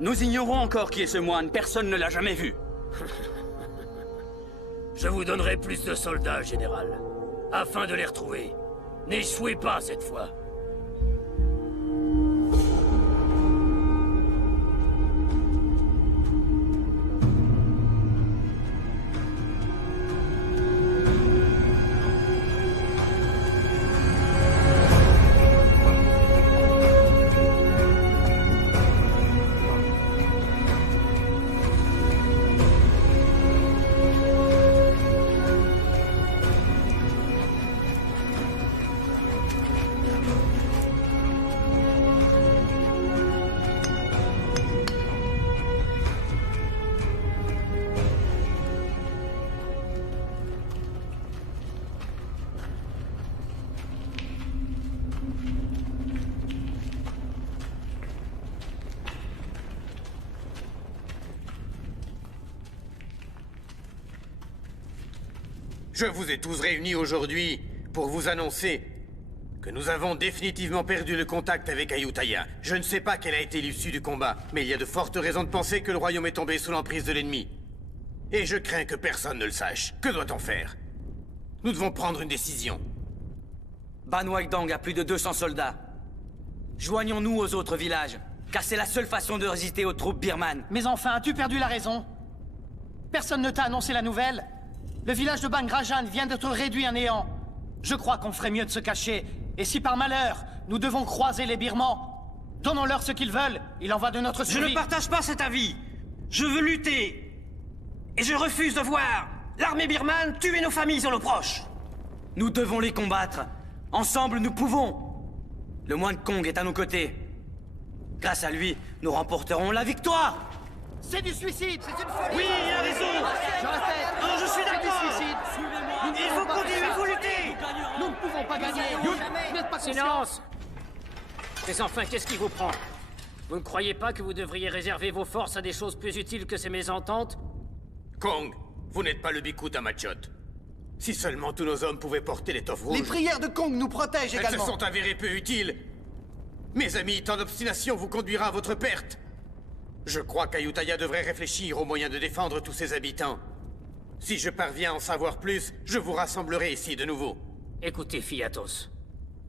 Nous ignorons encore qui est ce moine, personne ne l'a jamais vu. Je vous donnerai plus de soldats, général, afin de les retrouver. N'échouez pas cette fois. Je vous ai tous réunis aujourd'hui pour vous annoncer que nous avons définitivement perdu le contact avec Ayutthaya. Je ne sais pas quelle a été l'issue du combat, mais il y a de fortes raisons de penser que le royaume est tombé sous l'emprise de l'ennemi. Et je crains que personne ne le sache. Que doit-on faire? Nous devons prendre une décision. Ban Wagdang a plus de 200 soldats. Joignons-nous aux autres villages, car c'est la seule façon de résister aux troupes birmanes. Mais enfin, as-tu perdu la raison? Personne ne t'a annoncé la nouvelle? Le village de Bangrajan vient d'être réduit à néant. Je crois qu'on ferait mieux de se cacher. Et si par malheur, nous devons croiser les Birmans, donnons-leur ce qu'ils veulent. Il en va de notre survie. Je ne partage pas cet avis. Je veux lutter. Et je refuse de voir l'armée birmane tuer nos familles et nos proches. Nous devons les combattre. Ensemble, nous pouvons. Le moine Kong est à nos côtés. Grâce à lui, nous remporterons la victoire. C'est du suicide, c'est une folie. Oui, il a raison. Je répète. Non, je suis C'est du d'accord. suicide. Il faut continuer, il faut lutter. Nous ne pouvons pas gagner. Vous n'êtes pas conscient. Silence! Mais enfin, qu'est-ce qui vous prend? Vous ne croyez pas que vous devriez réserver vos forces à des choses plus utiles que ces mésententes? Kong, vous n'êtes pas le Bhikkhu Tamachot. Si seulement tous nos hommes pouvaient porter l'étoffe rouge... Les prières de Kong nous protègent Elles se également. sont avérées peu utiles. Mes amis, tant d'obstination vous conduira à votre perte. Je crois qu'Ayutthaya devrait réfléchir aux moyens de défendre tous ses habitants. Si je parviens à en savoir plus, je vous rassemblerai ici de nouveau. Écoutez, Phiatos.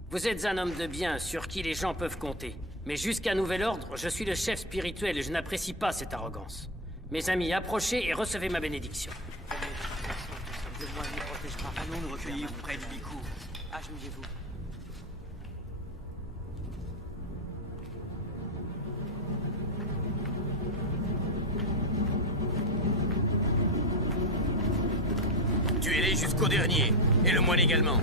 Vous êtes un homme de bien sur qui les gens peuvent compter. Mais jusqu'à nouvel ordre, je suis le chef spirituel et je n'apprécie pas cette arrogance. Mes amis, approchez et recevez ma bénédiction. Le moine nous protégera. Allons nous recueillir près du Bhikkhu. Agenouillez-vous. Tuez-les jusqu'au dernier, et le moine également.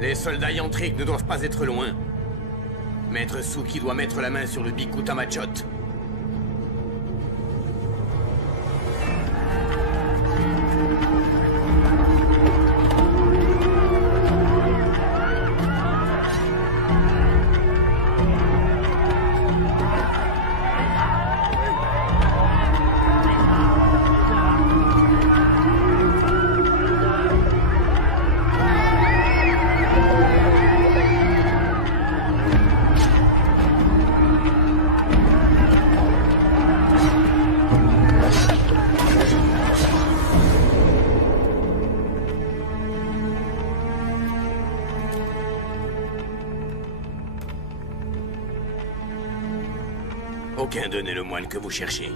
Les soldats yantriques ne doivent pas être loin. Maître Suki doit mettre la main sur le Bhikkhu Tamachot. Aucun d'eux n'est le moine que vous cherchez.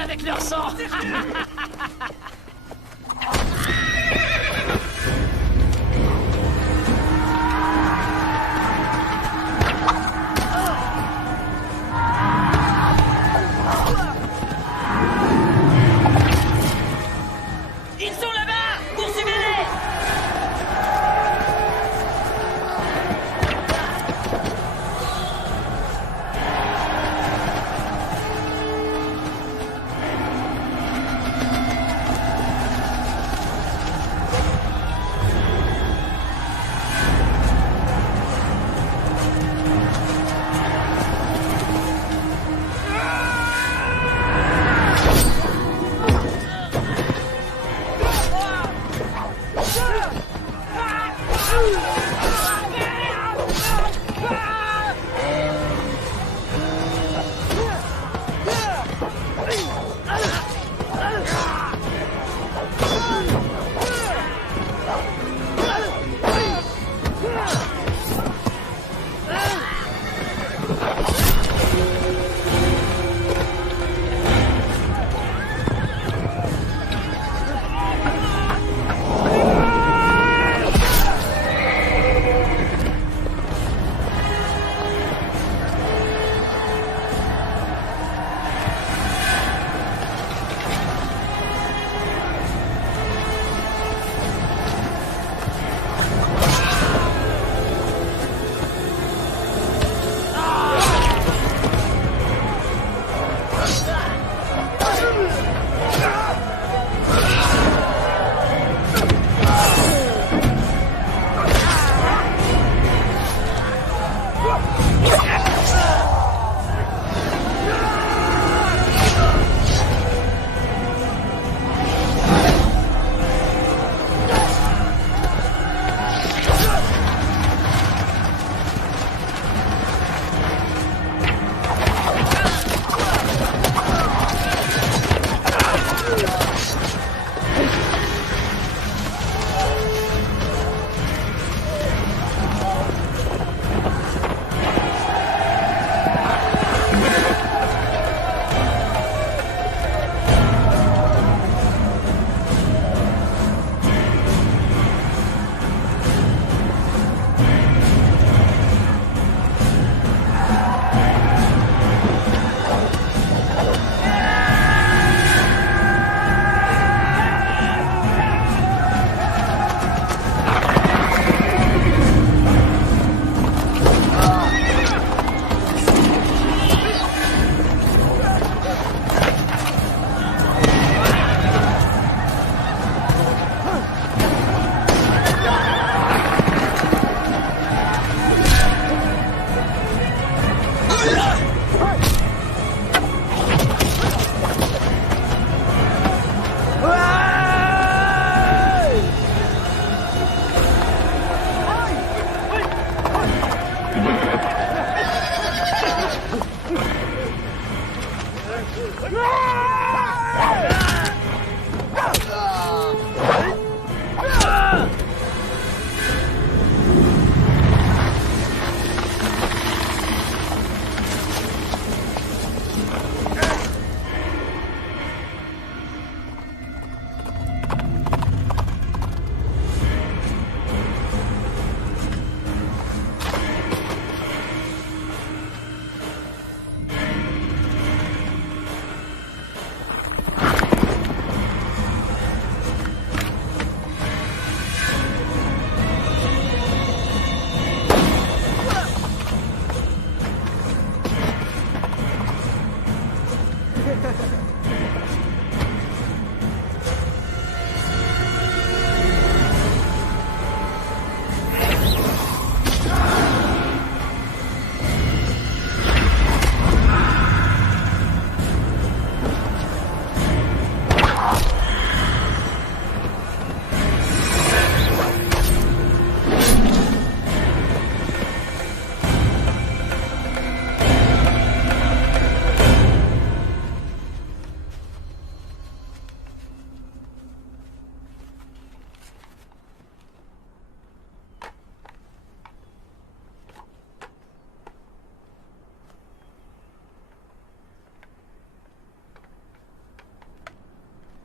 Avec leur sang. Ils sont là-bas! Poursuivez-les!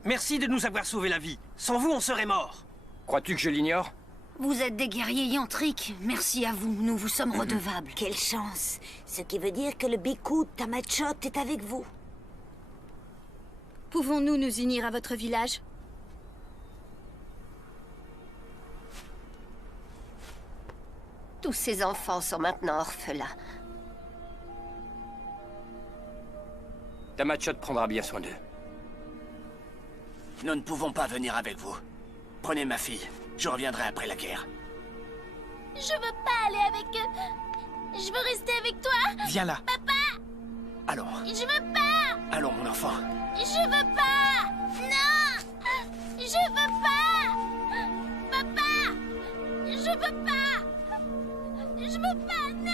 Merci de nous avoir sauvé la vie. Sans vous, on serait morts. Crois-tu que je l'ignore? Vous êtes des guerriers yantriques. Merci à vous, nous vous sommes redevables. Quelle chance. Ce qui veut dire que le Biku Tamachot est avec vous. Pouvons-nous nous unir à votre village? Tous ces enfants sont maintenant orphelins. Tamachot prendra bien soin d'eux. Nous ne pouvons pas venir avec vous. Prenez ma fille. Je reviendrai après la guerre. Je veux pas aller avec eux. Je veux rester avec toi. Viens là. Papa! Allons. Je veux pas! Allons, mon enfant. Je veux pas! Non! Je veux pas! Papa! Je veux pas! Je veux pas, non!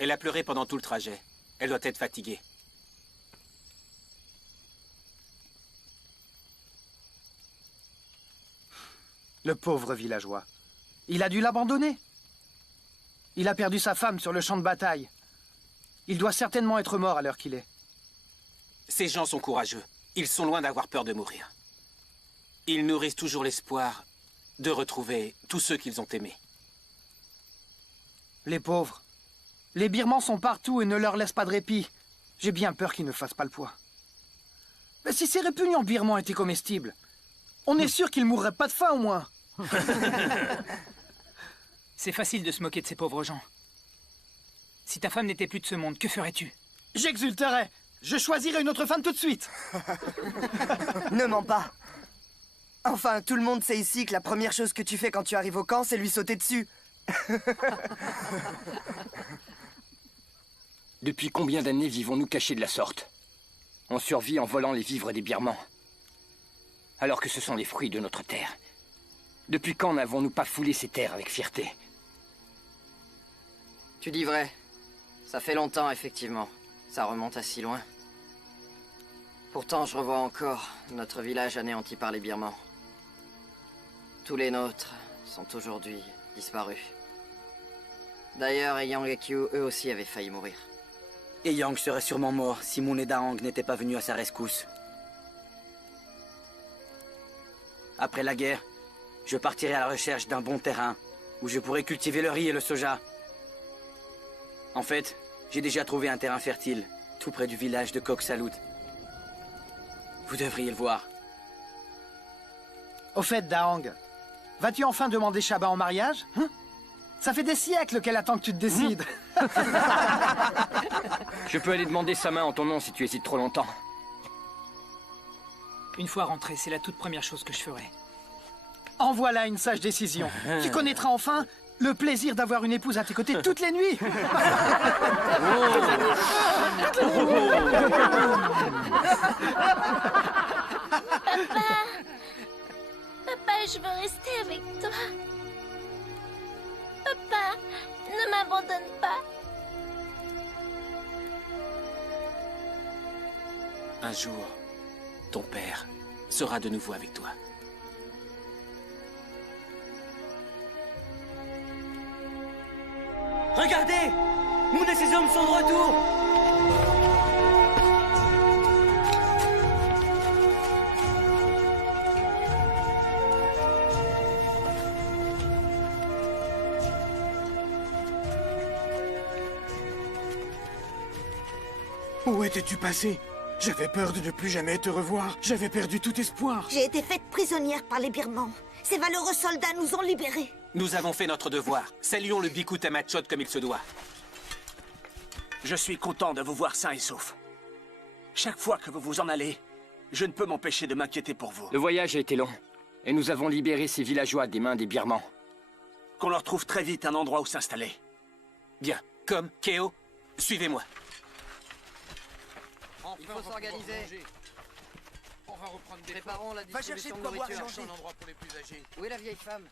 Elle a pleuré pendant tout le trajet. Elle doit être fatiguée. Le pauvre villageois. Il a dû l'abandonner. Il a perdu sa femme sur le champ de bataille. Il doit certainement être mort à l'heure qu'il est. Ces gens sont courageux. Ils sont loin d'avoir peur de mourir. Ils nourrissent toujours l'espoir de retrouver tous ceux qu'ils ont aimés. Les pauvres. Les Birmans sont partout et ne leur laissent pas de répit. J'ai bien peur qu'ils ne fassent pas le poids. Mais si ces répugnants Birmans étaient comestibles, on est sûr qu'ils mourraient pas de faim au moins. C'est facile de se moquer de ces pauvres gens. Si ta femme n'était plus de ce monde, que ferais-tu? J'exulterais. Je choisirais une autre femme tout de suite. Ne mens pas. Enfin, tout le monde sait ici que la première chose que tu fais quand tu arrives au camp, c'est lui sauter dessus. Depuis combien d'années vivons-nous cachés de la sorte? On survit en volant les vivres des Birmans. Alors que ce sont les fruits de notre terre. Depuis quand n'avons-nous pas foulé ces terres avec fierté? Tu dis vrai. Ça fait longtemps, effectivement. Ça remonte à si loin. Pourtant, je revois encore notre village anéanti par les Birmans. Tous les nôtres sont aujourd'hui disparus. D'ailleurs, Yang et Kyu, eux aussi, avaient failli mourir. Et Yang serait sûrement mort si Moon et Daang n'étaient pas venus à sa rescousse. Après la guerre, je partirai à la recherche d'un bon terrain où je pourrai cultiver le riz et le soja. En fait, j'ai déjà trouvé un terrain fertile, tout près du village de Kok Salut. Vous devriez le voir. Au fait, Daang, vas-tu enfin demander Shaba en mariage, hein? Ça fait des siècles qu'elle attend que tu te décides. Je peux aller demander sa main en ton nom si tu hésites trop longtemps. Une fois rentré, c'est la toute première chose que je ferai. En voilà une sage décision. Tu connaîtras enfin le plaisir d'avoir une épouse à tes côtés toutes les nuits. Papa, je veux rester avec toi. Papa, ne m'abandonne pas. Un jour, ton père sera de nouveau avec toi. Regardez! Moon et ses hommes sont de retour! Où étais-tu passé? J'avais peur de ne plus jamais te revoir. J'avais perdu tout espoir. J'ai été faite prisonnière par les Birmans. Ces valeureux soldats nous ont libérés. Nous avons fait notre devoir. Saluons le Biku Tamachot comme il se doit. Je suis content de vous voir sain et sauf. Chaque fois que vous vous en allez, je ne peux m'empêcher de m'inquiéter pour vous. Le voyage a été long, et nous avons libéré ces villageois des mains des Birmans. Qu'on leur trouve très vite un endroit où s'installer. Bien. Comme, Keo, suivez-moi. Il faut s'organiser. On va reprendre des Préparons la Va chercher distribution de de quoi boire et nourriture. manger. un endroit pour les plus âgés. Où est la vieille femme?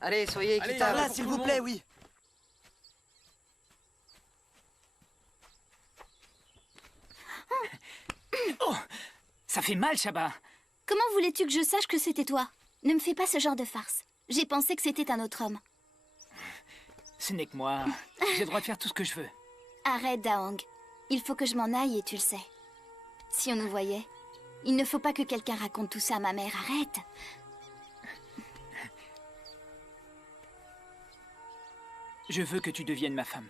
Allez, soyez équitables. Là, s'il vous plaît, oui. Oh, ça fait mal, Shabba. Comment voulais-tu que je sache que c'était toi? Ne me fais pas ce genre de farce. J'ai pensé que c'était un autre homme. Ce n'est que moi. J'ai le droit de faire tout ce que je veux. Arrête, Daong. Il faut que je m'en aille et tu le sais. Si on nous voyait, il ne faut pas que quelqu'un raconte tout ça à ma mère. Arrête. Je veux que tu deviennes ma femme.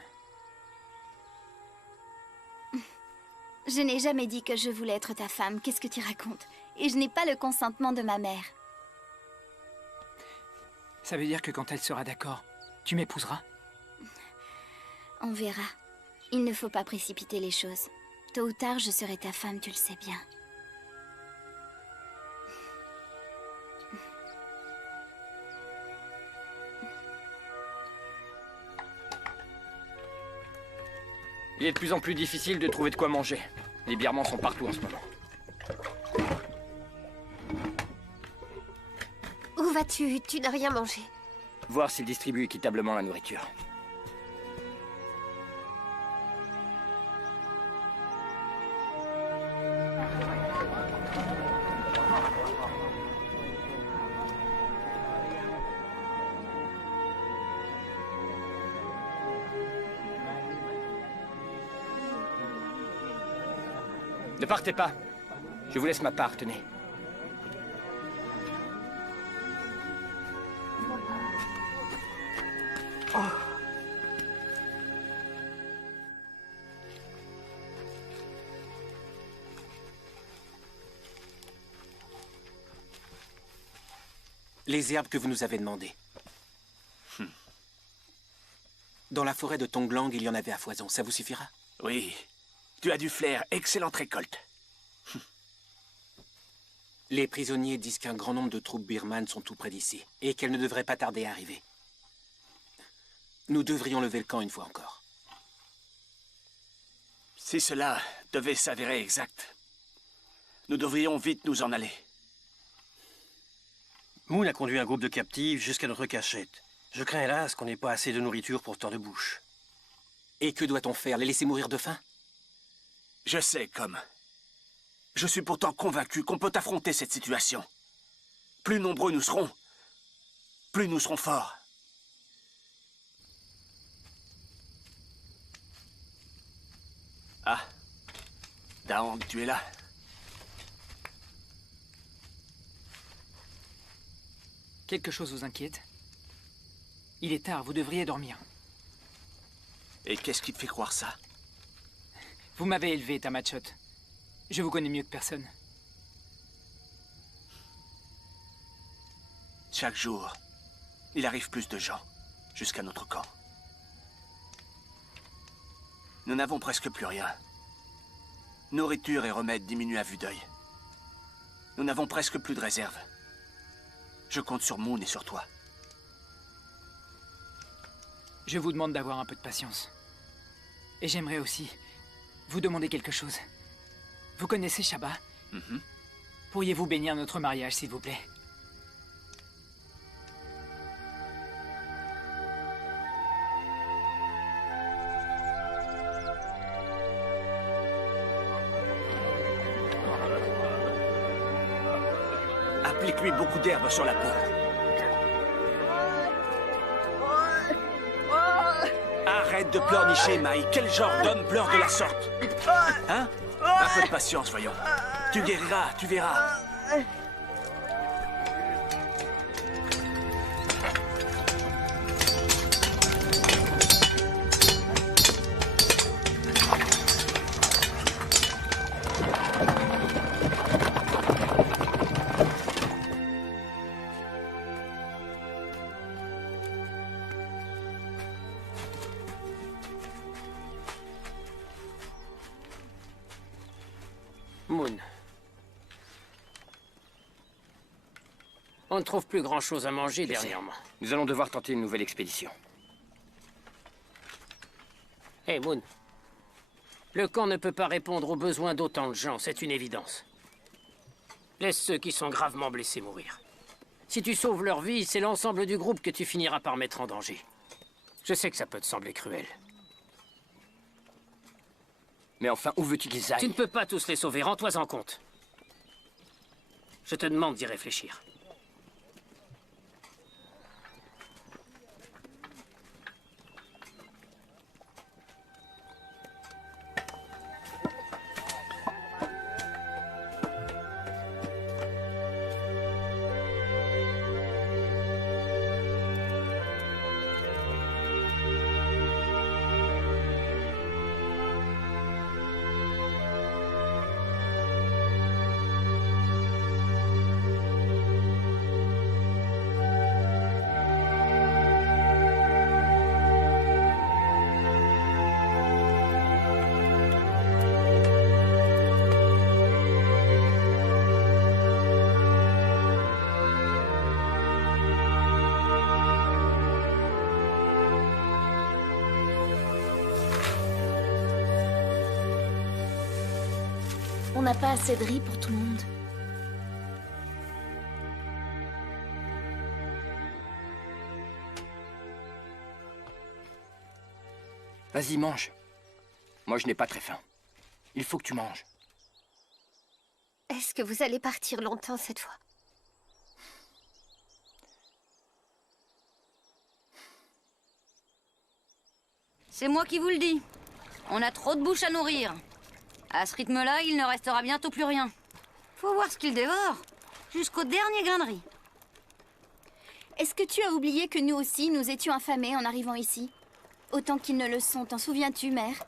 Je n'ai jamais dit que je voulais être ta femme. Qu'est-ce que tu racontes? Et je n'ai pas le consentement de ma mère. Ça veut dire que quand elle sera d'accord, tu m'épouseras? On verra. Il ne faut pas précipiter les choses. Tôt ou tard, je serai ta femme, tu le sais bien. Il est de plus en plus difficile de trouver de quoi manger. Les Birmans sont partout en ce moment. Où vas-tu? Tu n'as rien mangé. Voir s'ils distribuent équitablement la nourriture. Ne partez pas. Je vous laisse ma part, tenez. Les herbes que vous nous avez demandées. Dans la forêt de Tonglang, il y en avait à foison. Ça vous suffira? Oui. Tu as du flair. Excellente récolte. Les prisonniers disent qu'un grand nombre de troupes birmanes sont tout près d'ici, et qu'elles ne devraient pas tarder à arriver. Nous devrions lever le camp une fois encore. Si cela devait s'avérer exact, nous devrions vite nous en aller. Moon a conduit un groupe de captifs jusqu'à notre cachette. Je crains hélas qu'on n'ait pas assez de nourriture pour tant de bouches. Et que doit-on faire? Les laisser mourir de faim? Je sais, comme. Je suis pourtant convaincu qu'on peut affronter cette situation. Plus nombreux nous serons, plus nous serons forts. Ah, Daong, tu es là. Quelque chose vous inquiète? Il est tard, vous devriez dormir. Et qu'est-ce qui te fait croire ça? Vous m'avez élevé, Tamachot. Je vous connais mieux que personne. Chaque jour, il arrive plus de gens jusqu'à notre camp. Nous n'avons presque plus rien. Nourriture et remèdes diminuent à vue d'œil. Nous n'avons presque plus de réserve. Je compte sur Moon et sur toi. Je vous demande d'avoir un peu de patience. Et j'aimerais aussi vous demander quelque chose. Vous connaissez Shabba? Pourriez-vous bénir notre mariage, s'il vous plaît? Applique-lui beaucoup d'herbe sur la peau. Arrête de pleurnicher, Mai. Quel genre d'homme pleure de la sorte? Hein? Un peu de patience, voyons. Tu guériras, tu verras. On ne trouve plus grand-chose à manger Je sais. dernièrement. Nous allons devoir tenter une nouvelle expédition. Hey, Moon. Le camp ne peut pas répondre aux besoins d'autant de gens, c'est une évidence. Laisse ceux qui sont gravement blessés mourir. Si tu sauves leur vie, c'est l'ensemble du groupe que tu finiras par mettre en danger. Je sais que ça peut te sembler cruel. Mais enfin, où veux-tu qu'ils aillent? Tu ne peux pas tous les sauver, rends-toi en compte. Je te demande d'y réfléchir. On n'a pas assez de riz pour tout le monde. Vas-y, mange. Moi, je n'ai pas très faim. Il faut que tu manges. Est-ce que vous allez partir longtemps cette fois? C'est moi qui vous le dis. On a trop de bouches à nourrir. À ce rythme-là, il ne restera bientôt plus rien. Faut voir ce qu'il dévore. Jusqu'au dernier grain de riz. Est-ce que tu as oublié que nous aussi, nous étions affamés en arrivant ici? Autant qu'ils ne le sont, t'en souviens-tu, mère?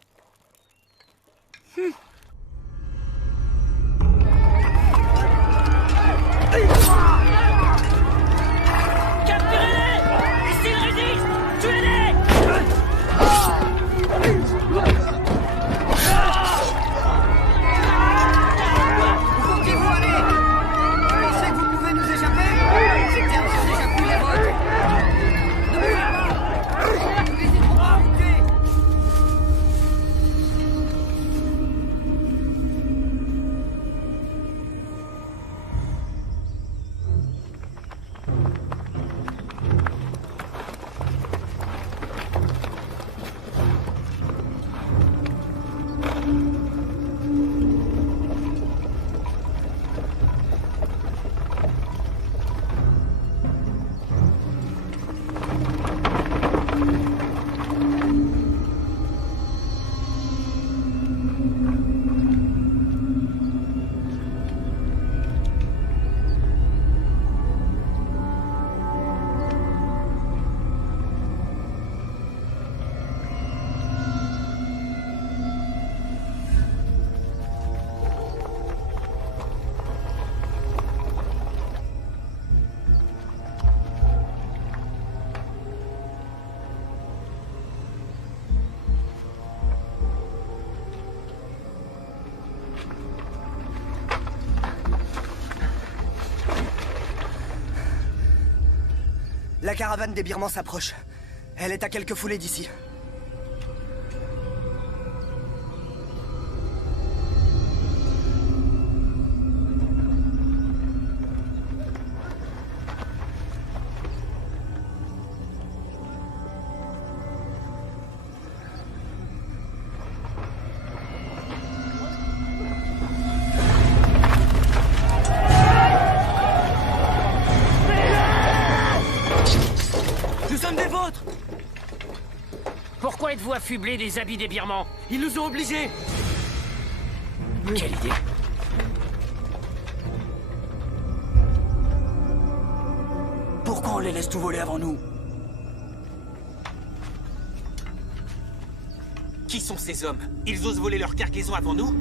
Capturez-les! Et s'ils résistent, tuez-les! Comptez-vous aller? Vous pensez que vous pouvez nous échapper? Ces terres sont déjà plus les vôtres. Ne bougez pas! Nous n'hésiterons pas à vous tuer! La caravane des Birmans s'approche. Elle est à quelques foulées d'ici. Pourquoi êtes-vous affublés des habits des Birmans? Ils nous ont obligés. Quelle idée. Pourquoi on les laisse tout voler avant nous? Qui sont ces hommes? Ils osent voler leur cargaison avant nous?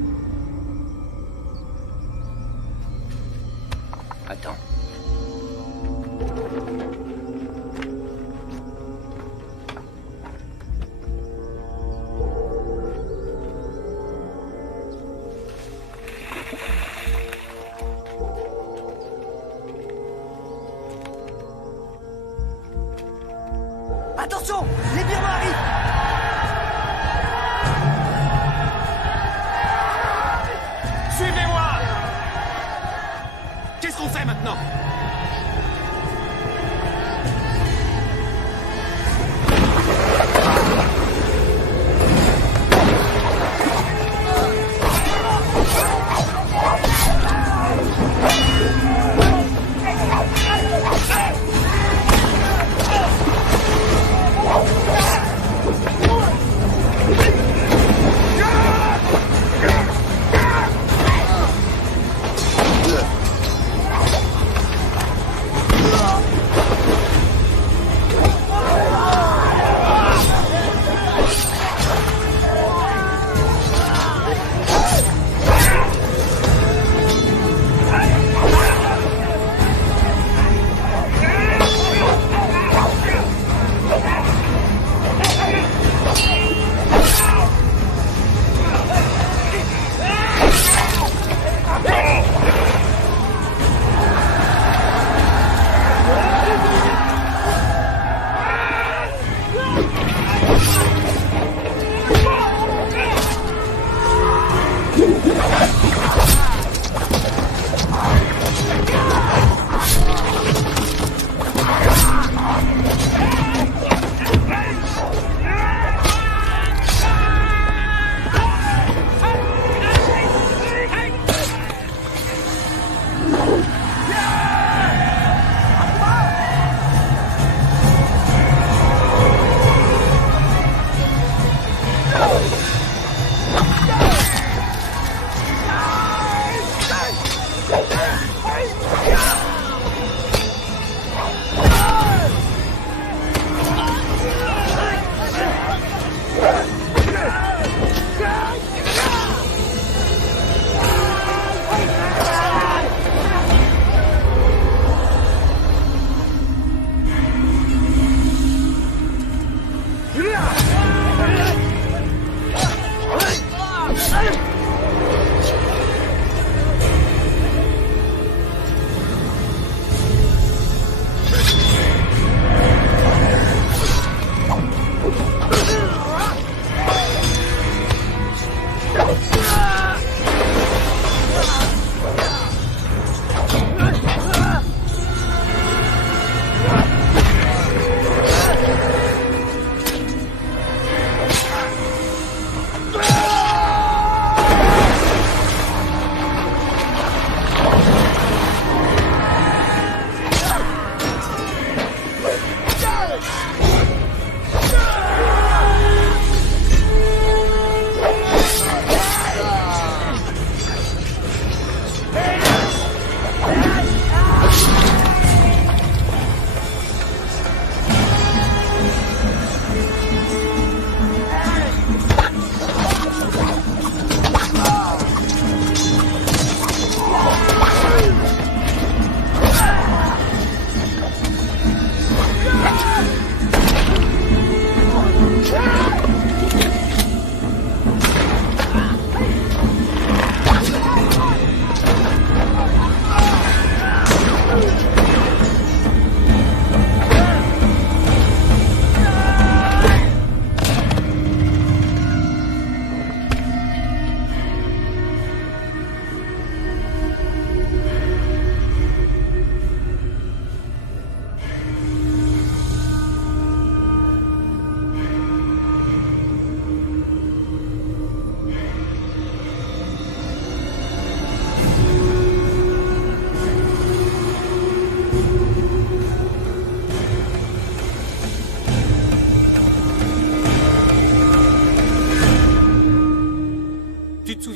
Attends. Attention! Les Birmans arrivent! Suivez-moi! Qu'est-ce qu'on fait maintenant?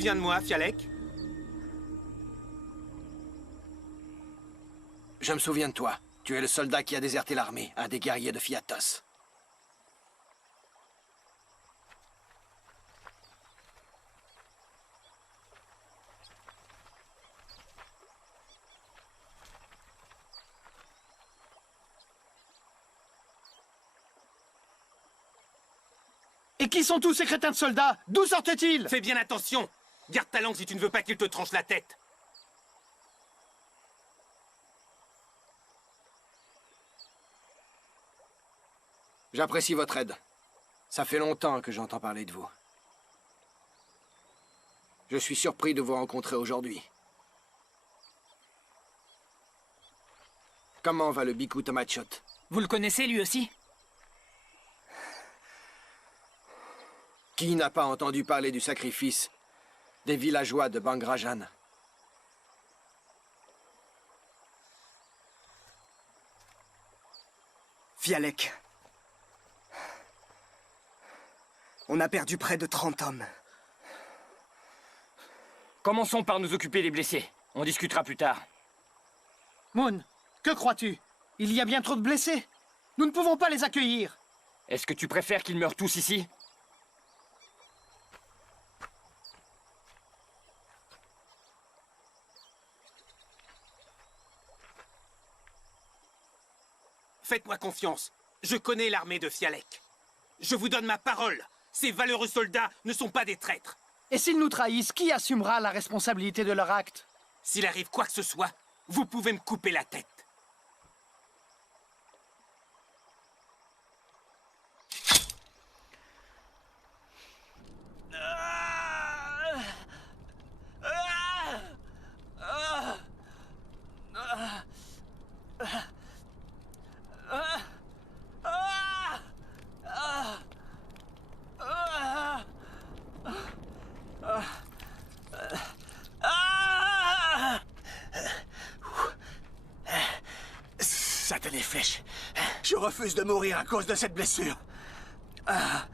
souviens de moi, Fialek? Je me souviens de toi. Tu es le soldat qui a déserté l'armée, un des guerriers de Fiatos. Et qui sont tous ces crétins de soldats? D'où sortent-ils? Fais bien attention! Garde ta langue si tu ne veux pas qu'il te tranche la tête! J'apprécie votre aide. Ça fait longtemps que j'entends parler de vous. Je suis surpris de vous rencontrer aujourd'hui. Comment va le Biku Tamachot? Vous le connaissez lui aussi? Qui n'a pas entendu parler du sacrifice des villageois de Bangrajan? Fialek. On a perdu près de 30 hommes. Commençons par nous occuper des blessés. On discutera plus tard. Moon, que crois-tu? Il y a bien trop de blessés. Nous ne pouvons pas les accueillir. Est-ce que tu préfères qu'ils meurent tous ici? Faites-moi confiance. Je connais l'armée de Fialek. Je vous donne ma parole. Ces valeureux soldats ne sont pas des traîtres. Et s'ils nous trahissent, qui assumera la responsabilité de leur acte? S'il arrive quoi que ce soit, vous pouvez me couper la tête. Satané flèche. Je refuse de mourir à cause de cette blessure. Ah,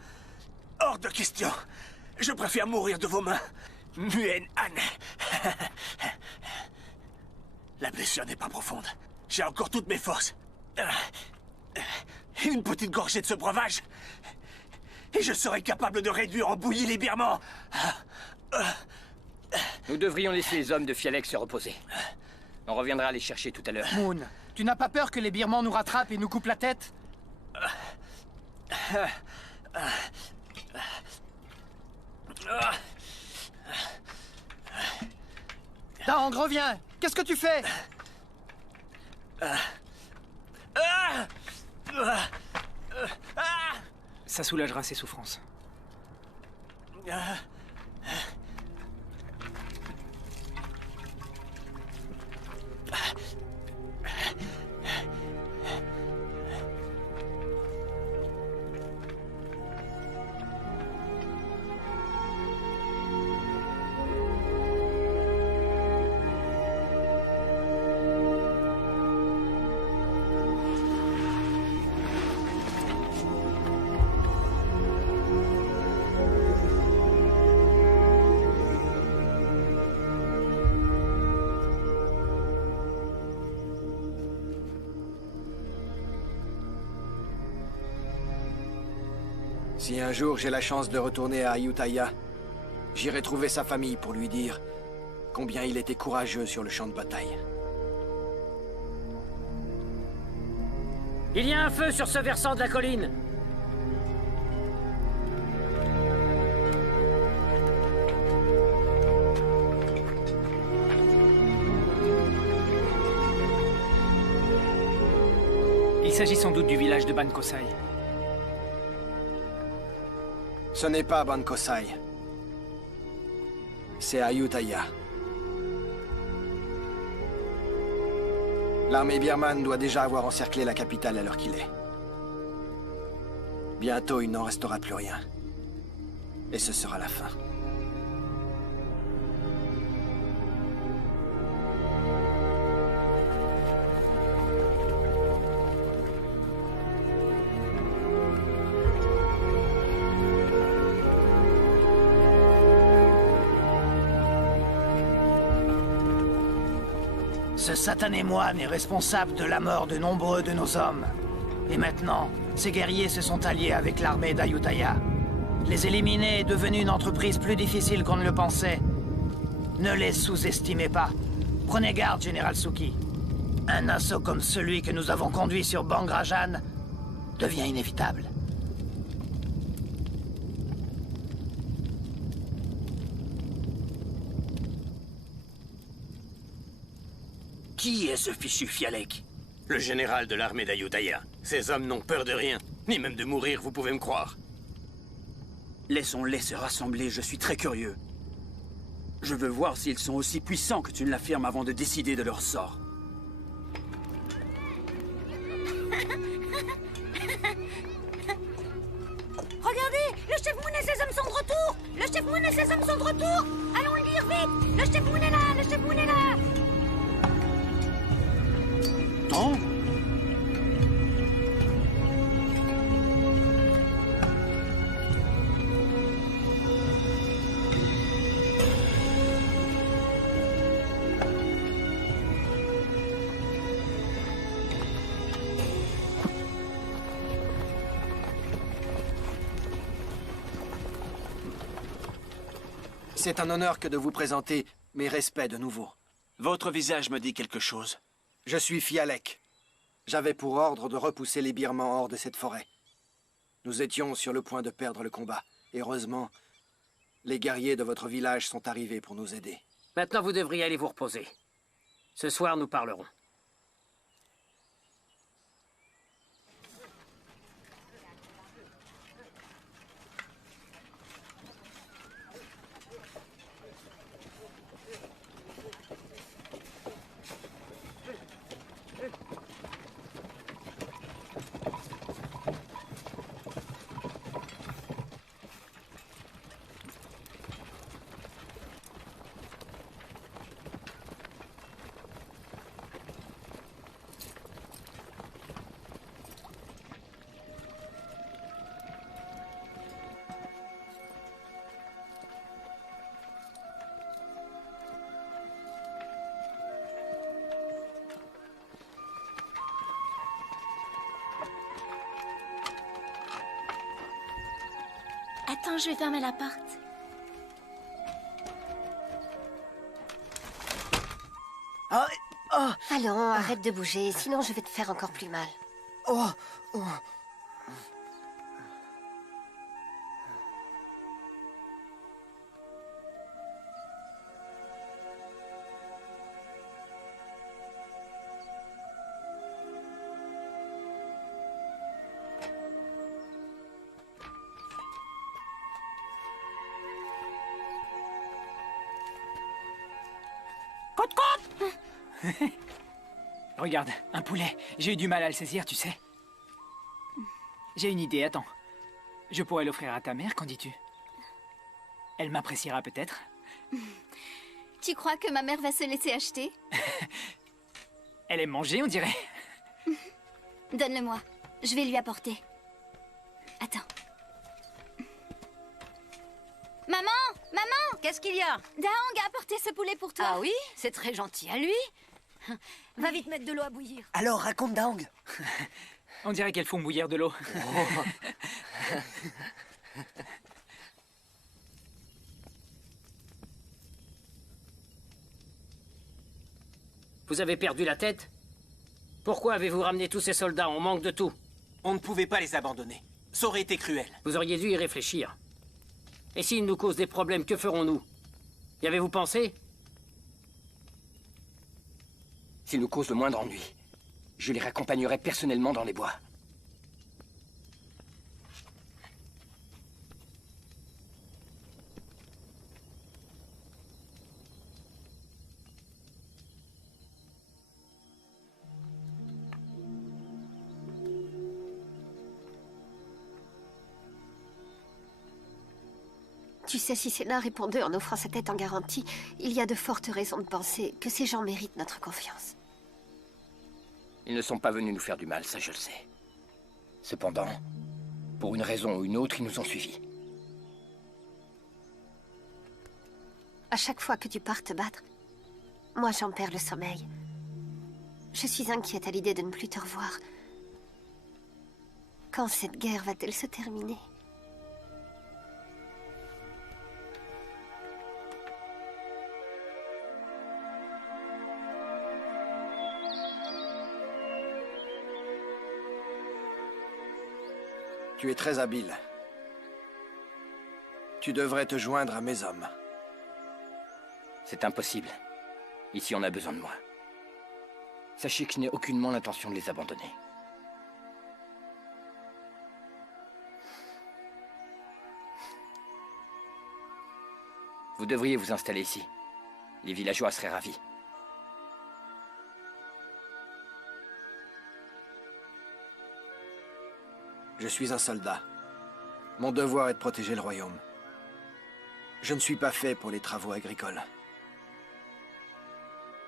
hors de question. Je préfère mourir de vos mains. Muen Han. La blessure n'est pas profonde. J'ai encore toutes mes forces. Une petite gorgée de ce breuvage, et je serai capable de réduire en bouillie les birmans. Nous devrions laisser les hommes de Fialek se reposer. On reviendra les chercher tout à l'heure. Moon, tu n'as pas peur que les Birmans nous rattrapent et nous coupent la tête? Dang, reviens! Qu'est-ce que tu fais? Ça soulagera ses souffrances. Si un jour j'ai la chance de retourner à Ayutthaya, j'irai trouver sa famille pour lui dire combien il était courageux sur le champ de bataille. Il y a un feu sur ce versant de la colline. Il s'agit sans doute du village de Ban Kosai. Ce n'est pas Ban Kosai. C'est Ayutthaya. L'armée birmane doit déjà avoir encerclé la capitale à l'heure qu'il est. Bientôt, il n'en restera plus rien. Et ce sera la fin. Ce satané moine est responsable de la mort de nombreux de nos hommes. Et maintenant, ces guerriers se sont alliés avec l'armée d'Ayutthaya. Les éliminer est devenu une entreprise plus difficile qu'on ne le pensait. Ne les sous-estimez pas. Prenez garde, Général Suki. Un assaut comme celui que nous avons conduit sur Bangrajan devient inévitable. Qui est ce fichu Fialek? Le général de l'armée d'Ayutthaya. Ces hommes n'ont peur de rien, ni même de mourir, vous pouvez me croire. Laissons-les se rassembler, je suis très curieux. Je veux voir s'ils sont aussi puissants que tu ne l'affirmes avant de décider de leur sort. Regardez, le chef Moon et ses hommes sont de retour. Le chef Moon et ses hommes sont de retour. Allons le dire vite. Le chef Moon est là, le chef Moon est là. Non? C'est un honneur que de vous présenter mes respects de nouveau. Votre visage me dit quelque chose. Je suis Fialek. J'avais pour ordre de repousser les Birmans hors de cette forêt. Nous étions sur le point de perdre le combat. Heureusement, les guerriers de votre village sont arrivés pour nous aider. Maintenant, vous devriez aller vous reposer. Ce soir, nous parlerons. Attends, je vais fermer la porte. Allons, arrête de bouger, sinon je vais te faire encore plus mal. Regarde, un poulet. J'ai eu du mal à le saisir, tu sais. J'ai une idée, attends. Je pourrais l'offrir à ta mère, qu'en dis-tu? Elle m'appréciera peut-être. Tu crois que ma mère va se laisser acheter? Elle aime manger, on dirait. Donne-le-moi. Je vais lui apporter. Attends. Maman! Maman! Qu'est-ce qu'il y a? Daang a apporté ce poulet pour toi. Ah oui? C'est très gentil à lui. Va vite mettre de l'eau à bouillir. Alors, raconte Daang. On dirait qu'elles font bouillir de l'eau. Vous avez perdu la tête? Pourquoi avez-vous ramené tous ces soldats? On manque de tout. On ne pouvait pas les abandonner. Ça aurait été cruel. Vous auriez dû y réfléchir. Et s'ils nous causent des problèmes, que ferons-nous? Y avez-vous pensé? S'ils nous causent le moindre ennui, je les raccompagnerai personnellement dans les bois. Tu sais, si c'est l'un répondeur en offrant sa tête en garantie, il y a de fortes raisons de penser que ces gens méritent notre confiance. Ils ne sont pas venus nous faire du mal, ça je le sais. Cependant, pour une raison ou une autre, ils nous ont suivis. À chaque fois que tu pars te battre, moi j'en perds le sommeil. Je suis inquiète à l'idée de ne plus te revoir. Quand cette guerre va-t-elle se terminer? Tu es très habile. Tu devrais te joindre à mes hommes. C'est impossible. Ici, on a besoin de moi. Sachez que je n'ai aucunement l'intention de les abandonner. Vous devriez vous installer ici. Les villageois seraient ravis. Je suis un soldat. Mon devoir est de protéger le royaume. Je ne suis pas fait pour les travaux agricoles.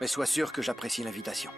Mais sois sûr que j'apprécie l'invitation.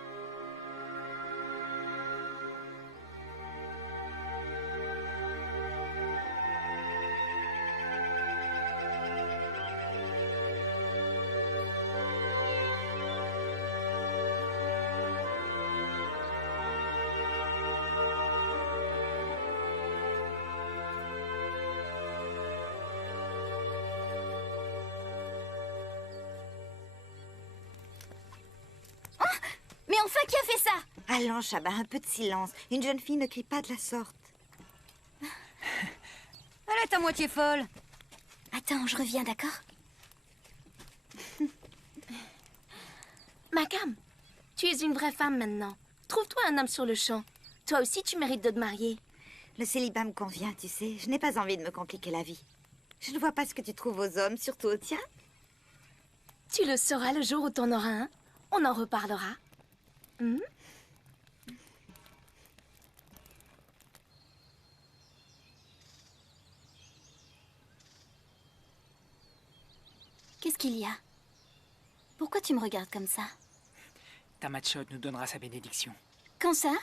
Mais enfin, qui a fait ça? Allons, Chaba, un peu de silence. Une jeune fille ne crie pas de la sorte. Elle est à moitié folle. Attends, je reviens, d'accord? Makam, tu es une vraie femme maintenant. Trouve-toi un homme sur le champ. Toi aussi, tu mérites de te marier. Le célibat me convient, tu sais. Je n'ai pas envie de me compliquer la vie. Je ne vois pas ce que tu trouves aux hommes, surtout au tien. Tu le sauras le jour où t'en auras un. On en reparlera. Hmm? Qu'est-ce qu'il y a? Pourquoi tu me regardes comme ça? Tamachot nous donnera sa bénédiction. Quand ça?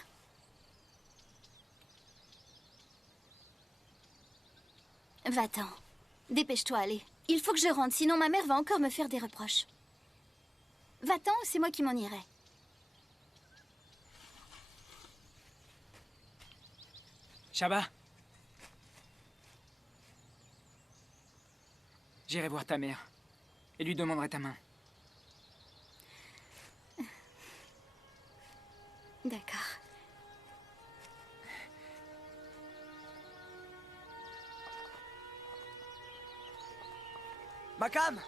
Va-t'en. Dépêche-toi, allez. Il faut que je rentre, sinon ma mère va encore me faire des reproches. Va-t'en ou c'est moi qui m'en irai? Chaba. J'irai voir ta mère et lui demanderai ta main. D'accord. Makam!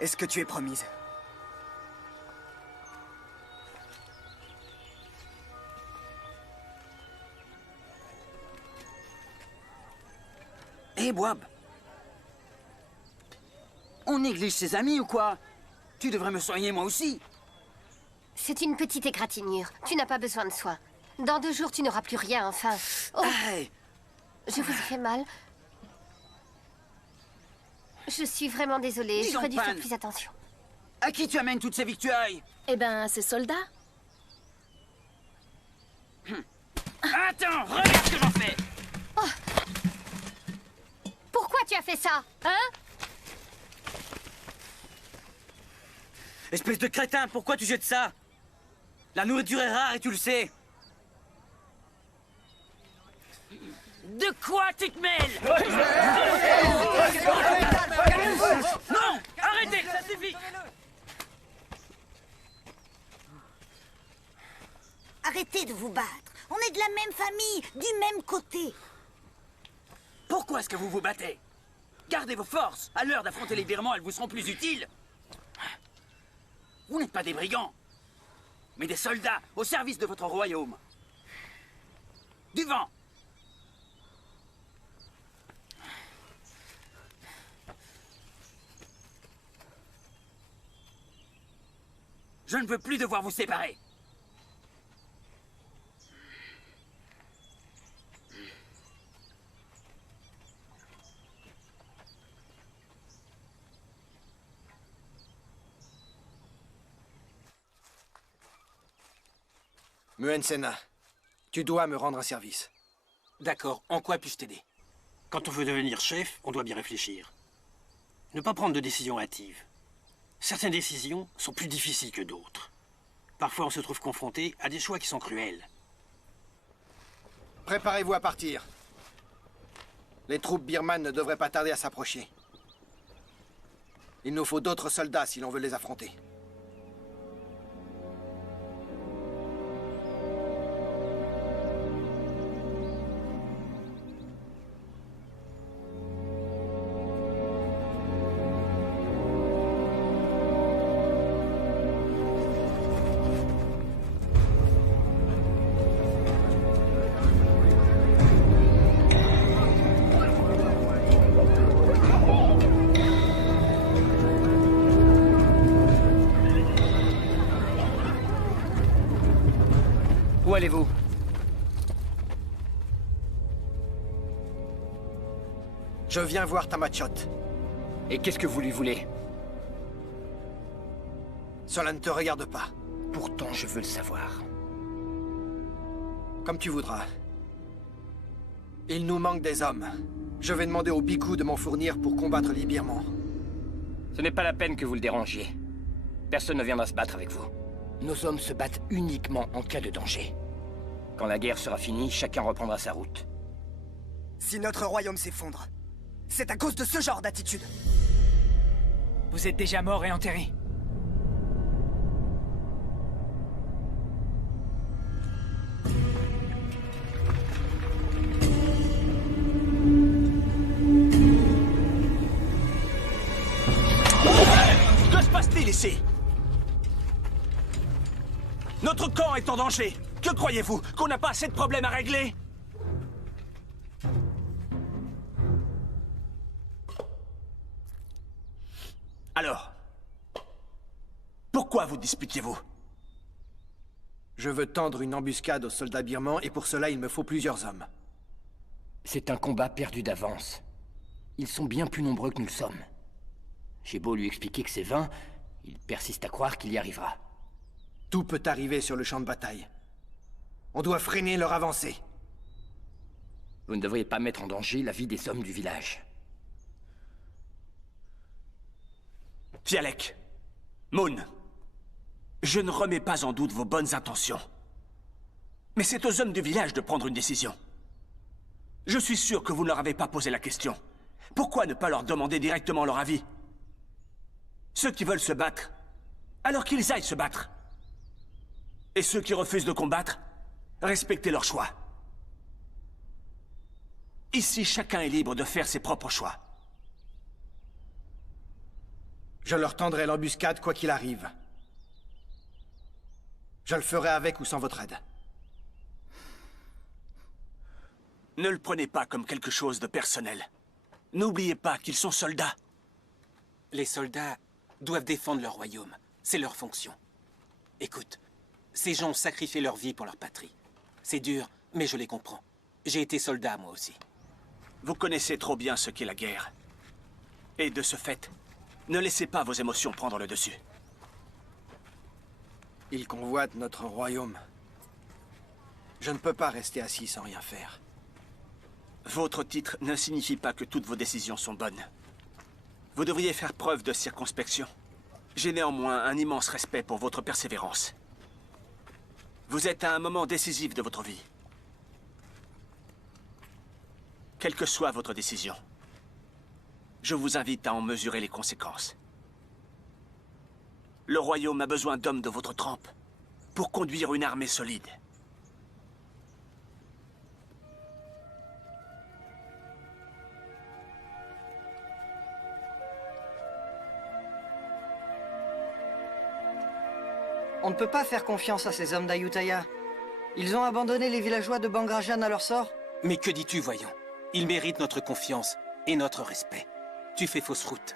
Est-ce que tu es promise? Hé, Boab! On néglige ses amis ou quoi? Tu devrais me soigner moi aussi. C'est une petite égratignure. Tu n'as pas besoin de soins. Dans 2 jours, tu n'auras plus rien, enfin. Oh. Hey. Je vous ai fait mal. Je suis vraiment désolée. Dis J'aurais donc, dû faire Pan. plus attention. À qui tu amènes toutes ces victuailles? Eh ben, ces soldats. Attends, regarde ce que j'en fais! Pourquoi tu as fait ça? Hein? Espèce de crétin, pourquoi tu jettes ça? La nourriture est rare et tu le sais. De quoi tu te mêles? Non! Arrêtez, ça suffit! Arrêtez de vous battre. On est de la même famille, du même côté. Pourquoi est-ce que vous vous battez? Gardez vos forces. À l'heure d'affronter les Birmans, elles vous seront plus utiles. Vous n'êtes pas des brigands, mais des soldats au service de votre royaume. Du vent. Je ne veux plus devoir vous séparer. Muen Sena, tu dois me rendre un service. D'accord, en quoi puis-je t'aider? Quand on veut devenir chef, on doit bien réfléchir. Ne pas prendre de décisions hâtives. Certaines décisions sont plus difficiles que d'autres. Parfois, on se trouve confronté à des choix qui sont cruels. Préparez-vous à partir. Les troupes birmanes ne devraient pas tarder à s'approcher. Il nous faut d'autres soldats si l'on veut les affronter. Où allez-vous? Je viens voir Tamachot. Et qu'est-ce que vous lui voulez? Cela ne te regarde pas. Pourtant, je veux le savoir. Comme tu voudras. Il nous manque des hommes. Je vais demander au Biku de m'en fournir pour combattre les Birmans. Ce n'est pas la peine que vous le dérangiez. Personne ne viendra se battre avec vous. Nos hommes se battent uniquement en cas de danger. Quand la guerre sera finie, chacun reprendra sa route. Si notre royaume s'effondre, c'est à cause de ce genre d'attitude. Vous êtes déjà mort et enterré. Que se passe-t-il ici? Notre camp est en danger. Que croyez-vous? Qu'on n'a pas assez de problèmes à régler? Alors, pourquoi vous disputiez-vous? Je veux tendre une embuscade aux soldats birmans et pour cela il me faut plusieurs hommes. C'est un combat perdu d'avance. Ils sont bien plus nombreux que nous le sommes. J'ai beau lui expliquer que c'est vain, il persiste à croire qu'il y arrivera. Tout peut arriver sur le champ de bataille. On doit freiner leur avancée. Vous ne devriez pas mettre en danger la vie des hommes du village. Fialek, Moon, je ne remets pas en doute vos bonnes intentions. Mais c'est aux hommes du village de prendre une décision. Je suis sûr que vous ne leur avez pas posé la question. Pourquoi ne pas leur demander directement leur avis? Ceux qui veulent se battre, alors qu'ils aillent se battre. Et ceux qui refusent de combattre, respectez leur choix. Ici, chacun est libre de faire ses propres choix. Je leur tendrai l'embuscade quoi qu'il arrive. Je le ferai avec ou sans votre aide. Ne le prenez pas comme quelque chose de personnel. N'oubliez pas qu'ils sont soldats. Les soldats doivent défendre leur royaume. C'est leur fonction. Écoute, ces gens ont sacrifié leur vie pour leur patrie. C'est dur, mais je les comprends. J'ai été soldat, moi aussi. Vous connaissez trop bien ce qu'est la guerre. Et de ce fait, ne laissez pas vos émotions prendre le dessus. Ils convoitent notre royaume. Je ne peux pas rester assis sans rien faire. Votre titre ne signifie pas que toutes vos décisions sont bonnes. Vous devriez faire preuve de circonspection. J'ai néanmoins un immense respect pour votre persévérance. Vous êtes à un moment décisif de votre vie. Quelle que soit votre décision, je vous invite à en mesurer les conséquences. Le royaume a besoin d'hommes de votre trempe pour conduire une armée solide. On ne peut pas faire confiance à ces hommes d'Ayutthaya. Ils ont abandonné les villageois de Bangrajan à leur sort. Mais que dis-tu, voyons? Ils méritent notre confiance et notre respect. Tu fais fausse route.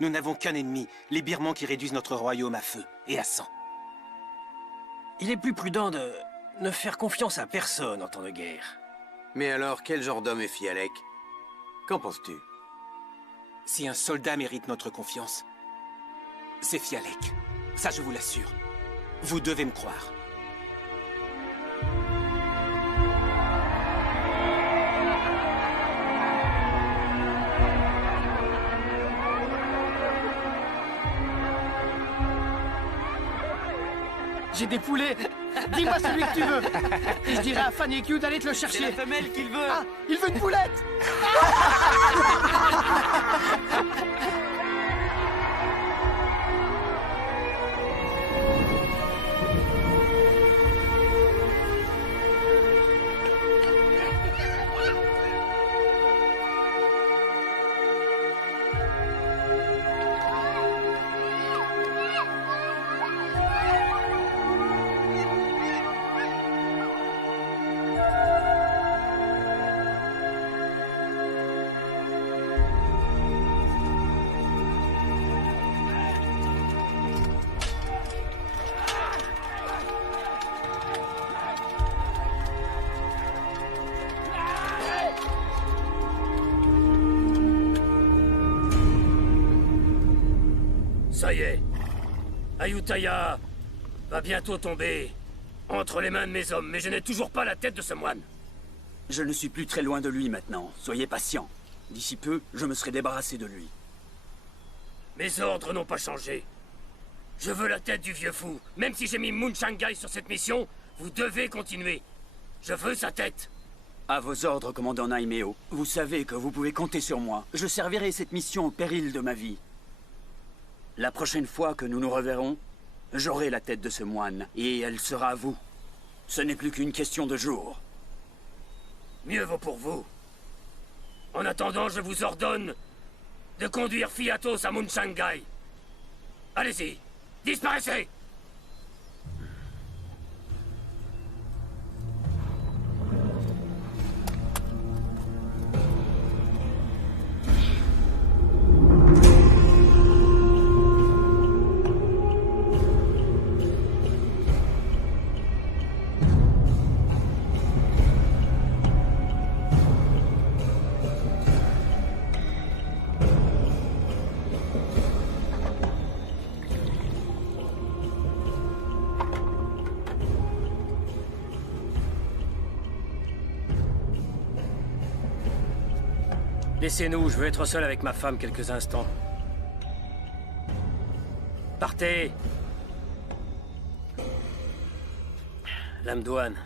Nous n'avons qu'un ennemi, les Birmans qui réduisent notre royaume à feu et à sang. Il est plus prudent de ne faire confiance à personne en temps de guerre. Mais alors, quel genre d'homme est Fialek? Qu'en penses-tu? Si un soldat mérite notre confiance, c'est Fialek. Ça, je vous l'assure. Vous devez me croire. J'ai des poulets. Dis-moi celui que tu veux. Et je dirai à Fanny Q d'aller te le chercher. C'est la femelle qu'il veut. Ah, il veut une poulette. Ça y est. Ayutthaya va bientôt tomber entre les mains de mes hommes, mais je n'ai toujours pas la tête de ce moine. Je ne suis plus très loin de lui maintenant. Soyez patient. D'ici peu, je me serai débarrassé de lui. Mes ordres n'ont pas changé. Je veux la tête du vieux fou. Même si j'ai mis Mun Shangai sur cette mission, vous devez continuer. Je veux sa tête. À vos ordres, commandant Naimeo. Vous savez que vous pouvez compter sur moi. Je servirai cette mission au péril de ma vie. La prochaine fois que nous nous reverrons, j'aurai la tête de ce moine, et elle sera à vous. Ce n'est plus qu'une question de jours. Mieux vaut pour vous. En attendant, je vous ordonne de conduire Fiatos à Mun Shangai. Allez-y, disparaissez! Laissez-nous, je veux être seul avec ma femme quelques instants. Partez! Lame douane.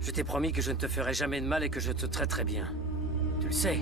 Je t'ai promis que je ne te ferai jamais de mal et que je te traiterai bien. Tu le sais.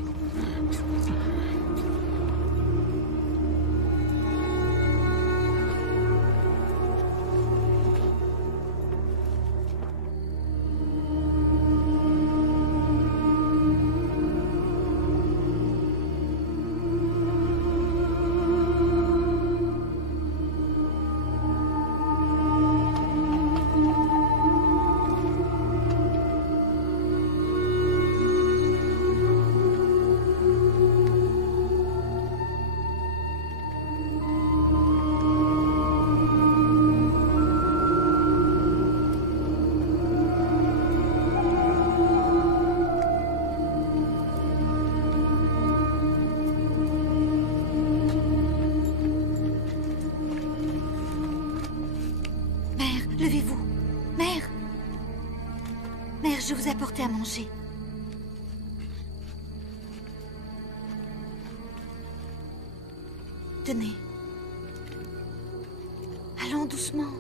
Levez-vous. Mère. Mère, je vous ai apporté à manger. Tenez. Allons doucement.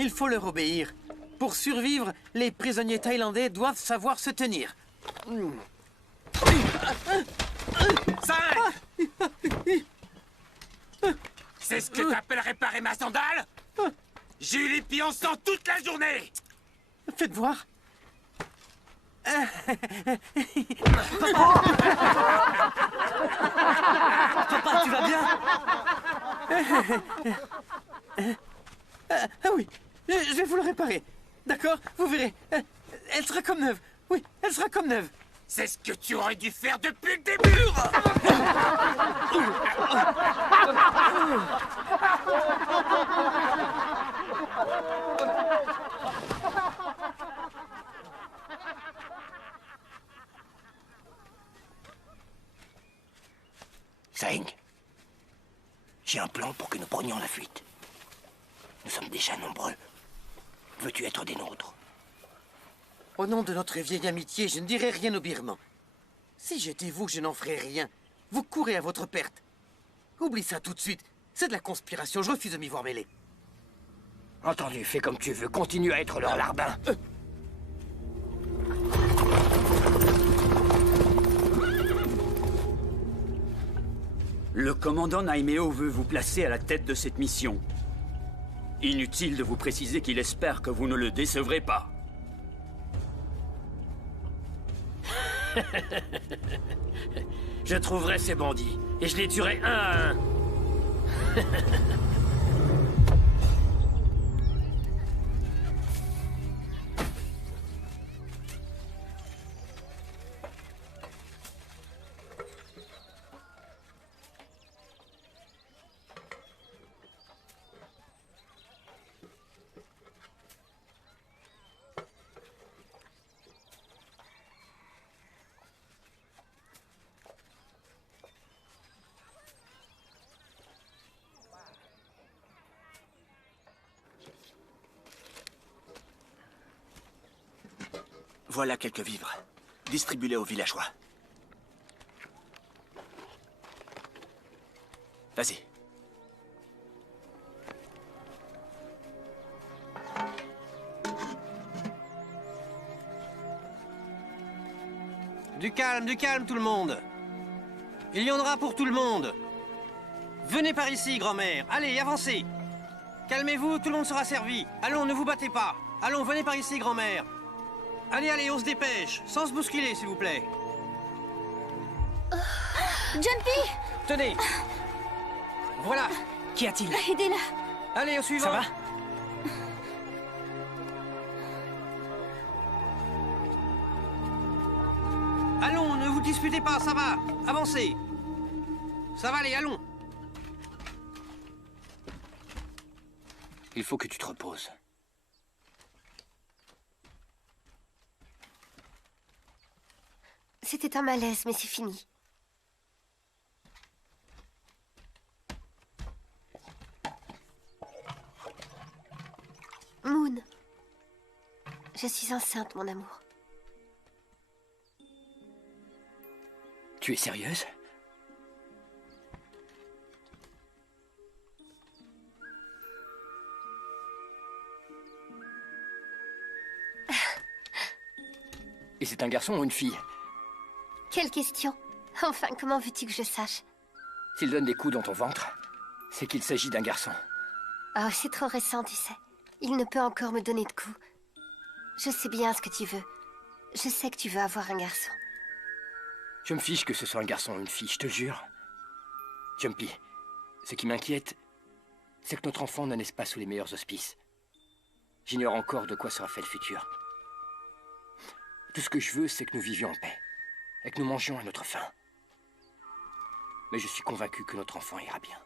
Il faut leur obéir. Pour survivre, les prisonniers thaïlandais doivent savoir se tenir. 5! C'est ce que t'appelles réparer ma sandale? J'ai eu les pieds en sang toute la journée! Faites voir. Papa, tu vas bien? Ah oui, je vais vous le réparer. D'accord? Vous verrez. Elle sera comme neuve. Oui, elle sera comme neuve. C'est ce que tu aurais dû faire depuis le début! Zeng, j'ai un plan pour que nous prenions la fuite. Nous sommes déjà nombreux. Veux-tu être des nôtres? Au nom de notre vieille amitié, je ne dirai rien aux Birmans. Si j'étais vous, je n'en ferais rien. Vous courez à votre perte. Oublie ça tout de suite. C'est de la conspiration, je refuse de m'y voir mêler. Entendu, fais comme tu veux. Continue à être leur larbin. Le commandant Naimeo veut vous placer à la tête de cette mission. Inutile de vous préciser qu'il espère que vous ne le décevrez pas. Je trouverai ces bandits, et je les tuerai un à un. Voilà quelques vivres. Distribuez-les aux villageois. Vas-y. Du calme tout le monde. Il y en aura pour tout le monde. Venez par ici, grand-mère. Allez, avancez. Calmez-vous, tout le monde sera servi. Allons, ne vous battez pas. Allons, venez par ici, grand-mère. Allez, allez, on se dépêche. Sans se bousculer, s'il vous plaît. Jumpy! Tenez. Voilà. Qu'y a-t-il? Aidez-la. Allez, au suivant. Ça va? Allons, ne vous disputez pas, ça va. Avancez. Ça va, allez, allons. Il faut que tu te reposes. C'était un malaise, mais c'est fini. Moon. Je suis enceinte, mon amour. Tu es sérieuse? Et c'est un garçon ou une fille? Quelle question? Enfin, comment veux-tu que je sache? S'il donne des coups dans ton ventre, c'est qu'il s'agit d'un garçon. Oh, c'est trop récent, tu sais. Il ne peut encore me donner de coups. Je sais bien ce que tu veux. Je sais que tu veux avoir un garçon. Je me fiche que ce soit un garçon ou une fille, je te jure. Jumpy, ce qui m'inquiète, c'est que notre enfant ne naisse pas sous les meilleurs auspices. J'ignore encore de quoi sera fait le futur. Tout ce que je veux, c'est que nous vivions en paix, et que nous mangions à notre faim. Mais je suis convaincu que notre enfant ira bien.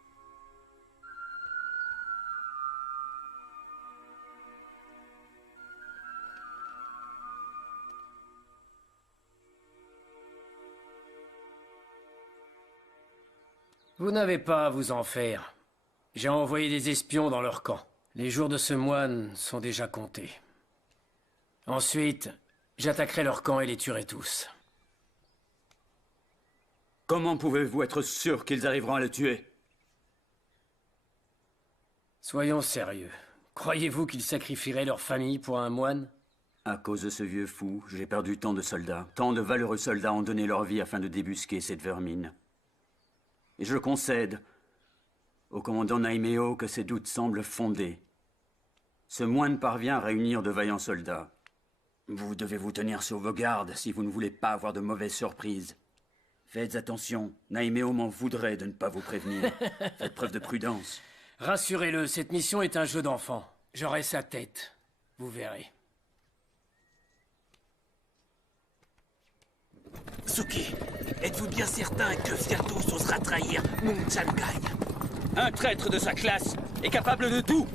Vous n'avez pas à vous en faire. J'ai envoyé des espions dans leur camp. Les jours de ce moine sont déjà comptés. Ensuite, j'attaquerai leur camp et les tuerai tous. Comment pouvez-vous être sûr qu'ils arriveront à le tuer? Soyons sérieux. Croyez-vous qu'ils sacrifieraient leur famille pour un moine? À cause de ce vieux fou, j'ai perdu tant de soldats. Tant de valeureux soldats ont donné leur vie afin de débusquer cette vermine. Et je concède au commandant Naimeo que ses doutes semblent fondés. Ce moine parvient à réunir de vaillants soldats. Vous devez vous tenir sur vos gardes si vous ne voulez pas avoir de mauvaises surprises. Faites attention, Naimeo m'en voudrait de ne pas vous prévenir. Faites preuve de prudence. Rassurez-le, cette mission est un jeu d'enfant. J'aurai sa tête. Vous verrez. Suki, êtes-vous bien certain que Fyatos osera trahir Mung Changai? Un traître de sa classe est capable de tout.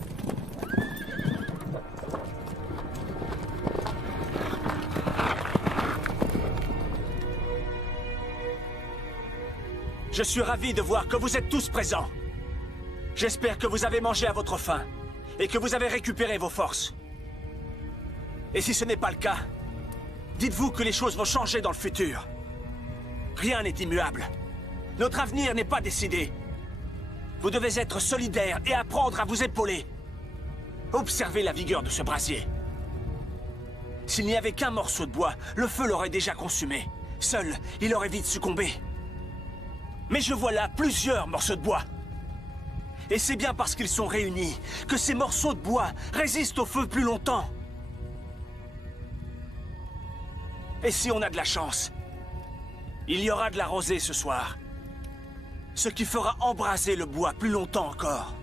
Je suis ravi de voir que vous êtes tous présents. J'espère que vous avez mangé à votre faim et que vous avez récupéré vos forces. Et si ce n'est pas le cas, dites-vous que les choses vont changer dans le futur. Rien n'est immuable. Notre avenir n'est pas décidé. Vous devez être solidaires et apprendre à vous épauler. Observez la vigueur de ce brasier. S'il n'y avait qu'un morceau de bois, le feu l'aurait déjà consumé. Seul, il aurait vite succombé. Mais je vois là plusieurs morceaux de bois. Et c'est bien parce qu'ils sont réunis que ces morceaux de bois résistent au feu plus longtemps. Et si on a de la chance, Il y aura de la rosée ce soir. Ce qui fera embraser le bois plus longtemps encore.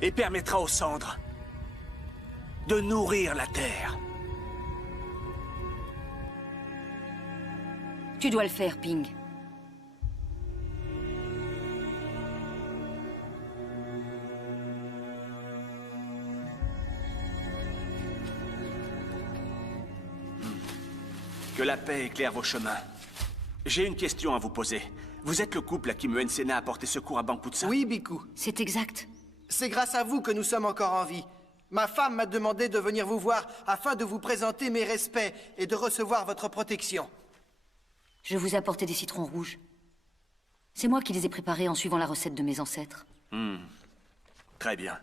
Et permettra aux cendres de nourrir la terre. Tu dois le faire, Ping. Que la paix éclaire vos chemins. J'ai une question à vous poser. Vous êtes le couple à qui Muen Sena a porté secours à Bangputsa? Oui, Biku. C'est exact. C'est grâce à vous que nous sommes encore en vie. Ma femme m'a demandé de venir vous voir afin de vous présenter mes respects et de recevoir votre protection. Je vous ai apporté des citrons rouges. C'est moi qui les ai préparés en suivant la recette de mes ancêtres. Très bien.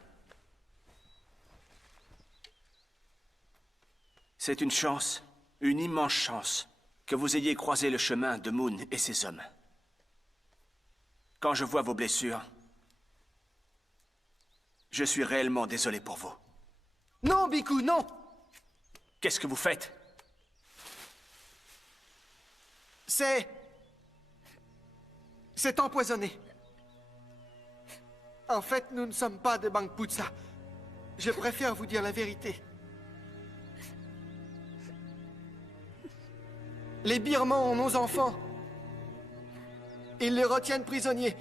C'est une chance, une immense chance, que vous ayez croisé le chemin de Moon et ses hommes. Quand je vois vos blessures, je suis réellement désolé pour vous. Non, Biku, non! Qu'est-ce que vous faites? C'est empoisonné. En fait, nous ne sommes pas de Bangputsa. Je préfère vous dire la vérité. Les Birmans ont nos enfants. Ils les retiennent prisonniers,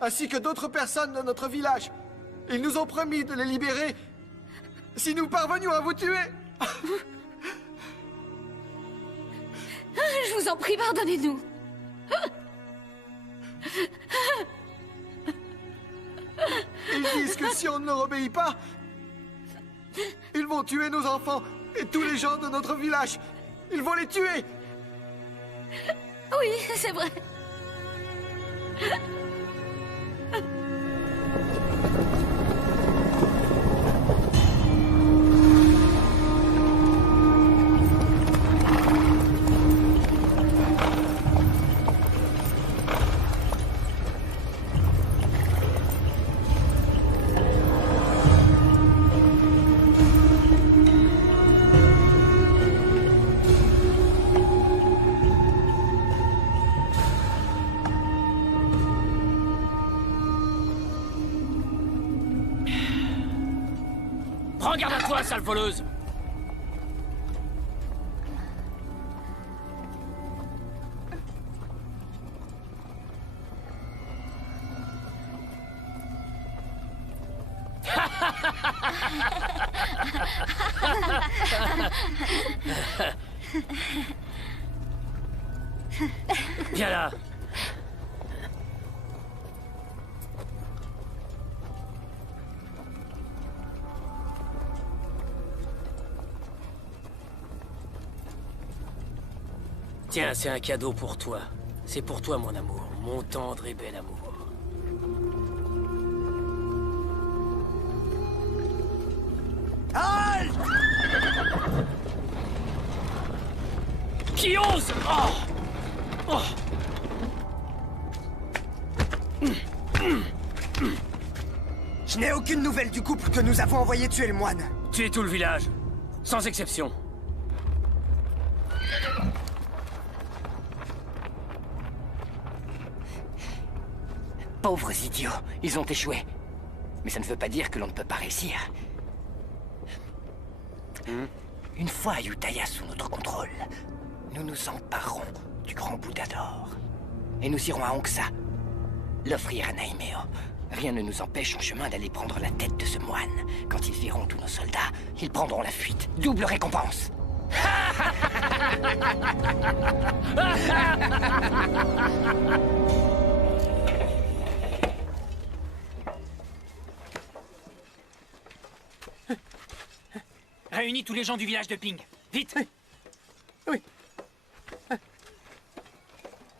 ainsi que d'autres personnes de notre village. Ils nous ont promis de les libérer si nous parvenions à vous tuer. Je vous en prie, pardonnez-nous. Ils disent que si on ne leur obéit pas, ils vont tuer nos enfants et tous les gens de notre village. Ils vont les tuer. Oui, c'est vrai. Prends garde à toi, sale voleuse! Viens là! Tiens, c'est un cadeau pour toi. C'est pour toi, mon amour. Mon tendre et bel amour. Halte! Qui ose? Oh! Oh! Je n'ai aucune nouvelle du couple que nous avons envoyé tuer le moine. Tuez tout le village. Sans exception. Pauvres idiots, ils ont échoué. Mais ça ne veut pas dire que l'on ne peut pas réussir. Une fois Ayutthaya sous notre contrôle, nous nous emparerons du grand Bouddha d'or. Et nous irons à Hongsa, l'offrir à Naimeo. Rien ne nous empêche en chemin d'aller prendre la tête de ce moine. Quand ils verront tous nos soldats, ils prendront la fuite. Double récompense. Réunis tous les gens du village de Ping. Vite! Oui.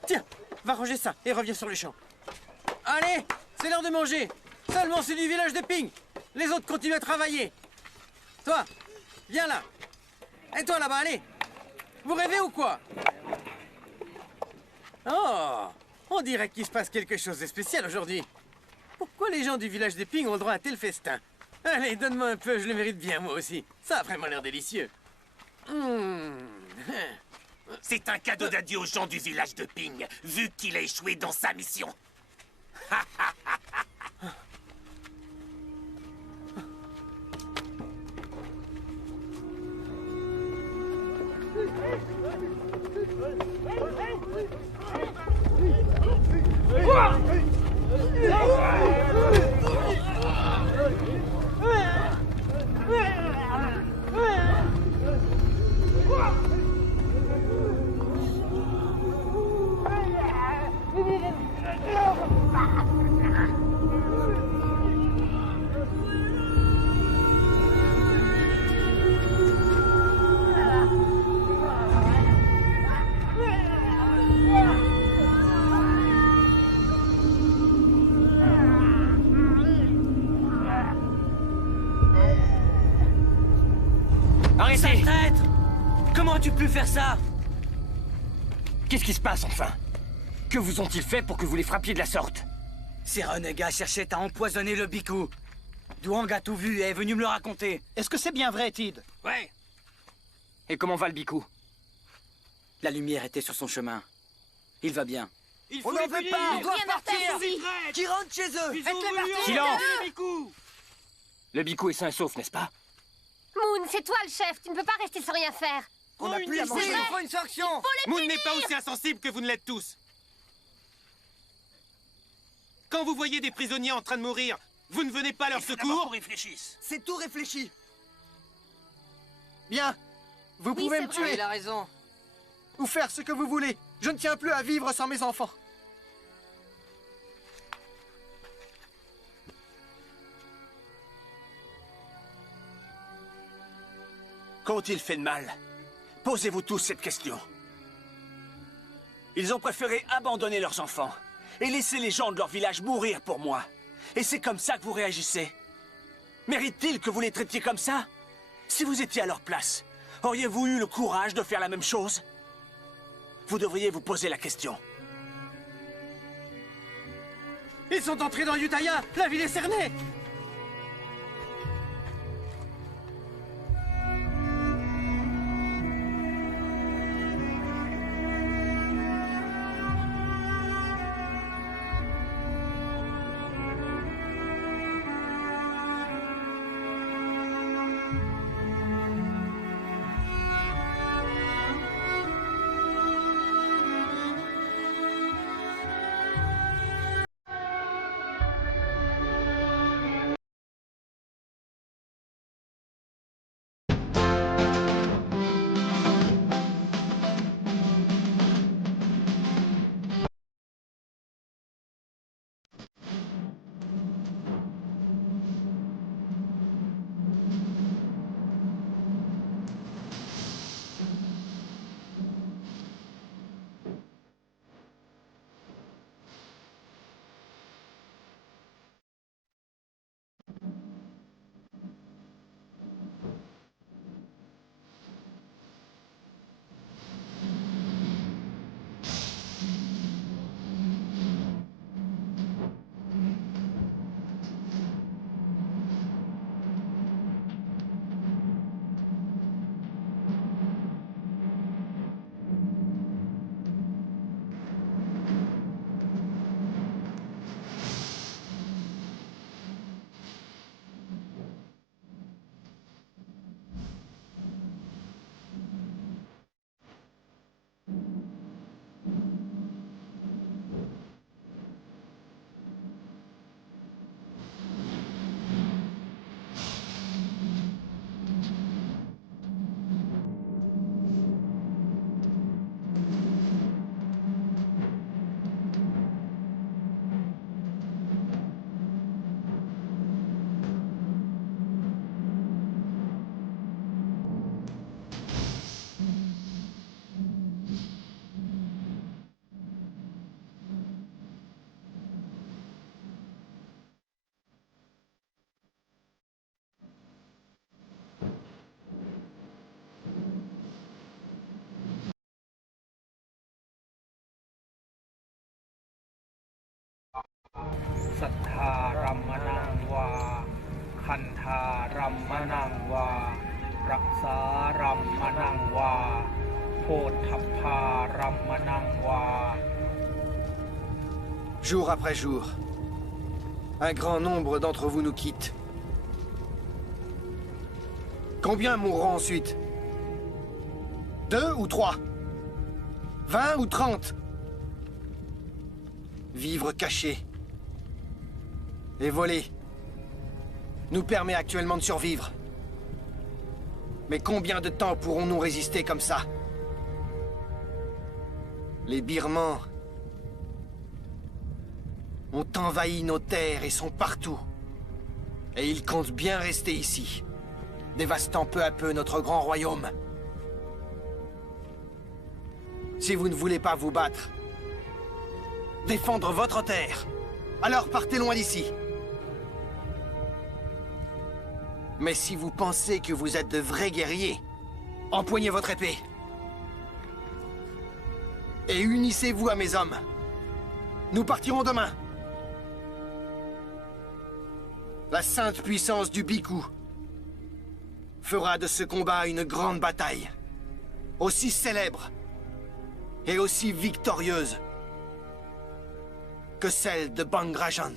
Tiens, va ranger ça et reviens sur le champ. Allez, c'est l'heure de manger. Seulement ceux du village de Ping. Les autres continuent à travailler. Toi, viens là. Et toi là-bas, allez. Vous rêvez ou quoi? Oh, on dirait qu'il se passe quelque chose de spécial aujourd'hui. Pourquoi les gens du village de Ping ont le droit à tel festin? Allez, donne-moi un peu, je le mérite bien moi aussi. Ça a vraiment l'air délicieux. C'est un cadeau d'adieu aux gens du village de Ping, vu qu'il a échoué dans sa mission. Arrêtez! Traître! Comment as-tu pu faire ça? Qu'est-ce qui se passe, enfin? Que vous ont-ils fait pour que vous les frappiez de la sorte? Ces renégats cherchaient à empoisonner le Biku. Duang a tout vu et est venu me le raconter. Est-ce que c'est bien vrai, Tid? Ouais. Et comment va le Biku? La lumière était sur son chemin. Il va bien. On n'en veut pas! Ils doivent partir! Qui rentrent chez eux! Faites-les partir! Silence! Le Biku est sain et sauf, n'est-ce pas? Moon, c'est toi le chef, tu ne peux pas rester sans rien faire. On n'a plus à manger, il faut une sanction! Moon n'est pas aussi insensible que vous ne l'êtes tous. Quand vous voyez des prisonniers en train de mourir, vous ne venez pas à leur secours? Réfléchissent. C'est tout réfléchi. Bien. Vous pouvez me tuer. Il a raison. Ou faire ce que vous voulez. Je ne tiens plus à vivre sans mes enfants. Qu'ont-ils fait de mal? Posez-vous tous cette question. Ils ont préféré abandonner leurs enfants et laisser les gens de leur village mourir pour moi. Et c'est comme ça que vous réagissez? Mérite-t-il que vous les traitiez comme ça? Si vous étiez à leur place, auriez-vous eu le courage de faire la même chose? Vous devriez vous poser la question. Ils sont entrés dans Ayutthaya! La ville est cernée! Jour après jour, un grand nombre d'entre vous nous quittent. Combien mourront ensuite? 2 ou 3? 20 ou 30? Vivre caché et voler nous permet actuellement de survivre. Mais combien de temps pourrons-nous résister comme ça? Les Birmans ont envahi nos terres et sont partout. Et ils comptent bien rester ici, dévastant peu à peu notre grand royaume. Si vous ne voulez pas vous battre, défendre votre terre, alors partez loin d'ici. Mais si vous pensez que vous êtes de vrais guerriers, empoignez votre épée. Et unissez-vous à mes hommes. Nous partirons demain. La sainte puissance du Bhikkhu fera de ce combat une grande bataille, aussi célèbre et aussi victorieuse que celle de Bang Rajan.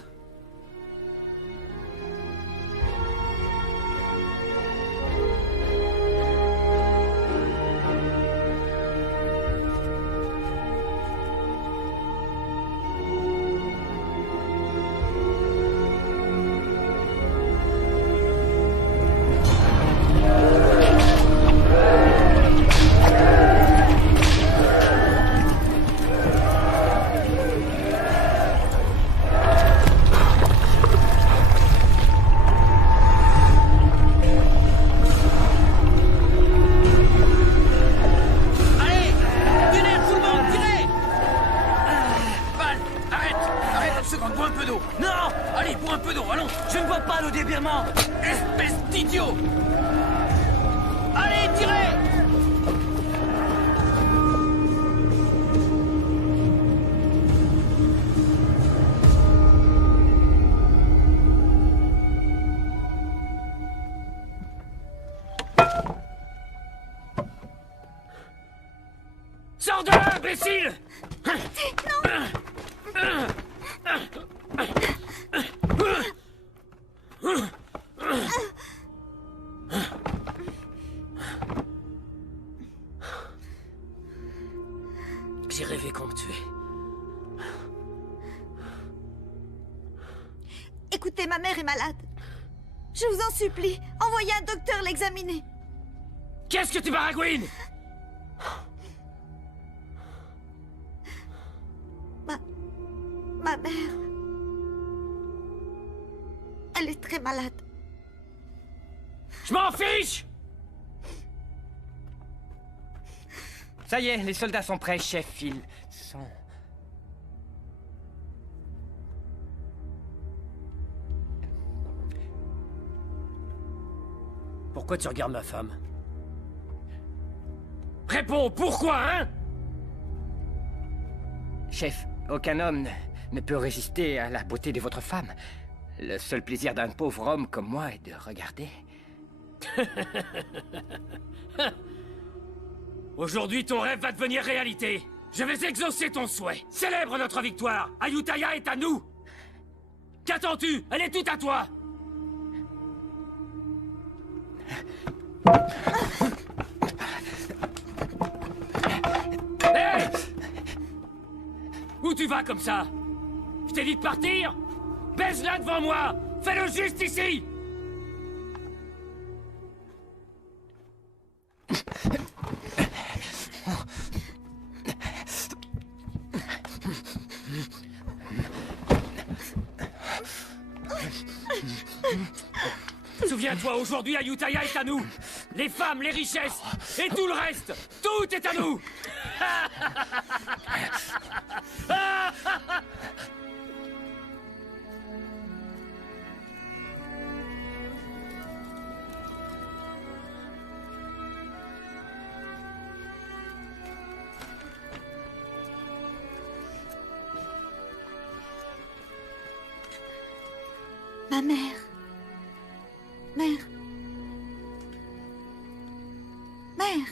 Sors de là, imbécile! J'ai rêvé qu'on me tuait. Écoutez, ma mère est malade. Je vous en supplie, envoyez un docteur l'examiner. Qu'est-ce que tu baragouines? Ma mère... Elle est très malade. Je m'en fiche! Ça y est, les soldats sont prêts, chef. Ils sont... Pourquoi tu regardes ma femme? Réponds, pourquoi, hein? Chef, aucun homme ne peut résister à la beauté de votre femme. Le seul plaisir d'un pauvre homme comme moi est de regarder. Aujourd'hui, ton rêve va devenir réalité. Je vais exaucer ton souhait. Célèbre notre victoire. Ayutthaya est à nous. Qu'attends-tu? Elle est toute à toi. Hey! Où tu vas comme ça? Je t'ai dit de partir? Baise-la devant moi! Fais-le juste ici! Souviens-toi, aujourd'hui, Ayutthaya est à nous. Les femmes, les richesses et tout le reste. Tout est à nous. Ma mère. Mère. Mère.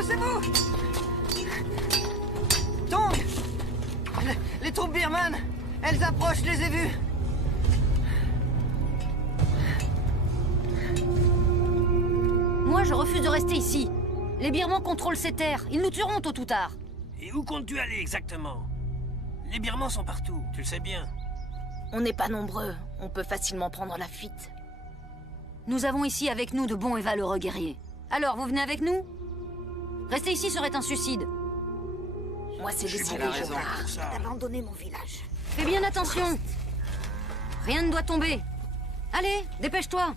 Poussez-vous! Tong! Les troupes birmanes! Elles approchent, je les ai vues! Moi, je refuse de rester ici. Les Birmans contrôlent ces terres. Ils nous tueront tôt ou tard. Et où comptes-tu aller exactement? Les Birmans sont partout, tu le sais bien. On n'est pas nombreux. On peut facilement prendre la fuite. Nous avons ici avec nous de bons et valeureux guerriers. Alors, vous venez avec nous? Rester ici serait un suicide. Moi, c'est décidé, je pars. Abandonner mon village. Fais bien attention. Rien ne doit tomber. Allez, dépêche-toi.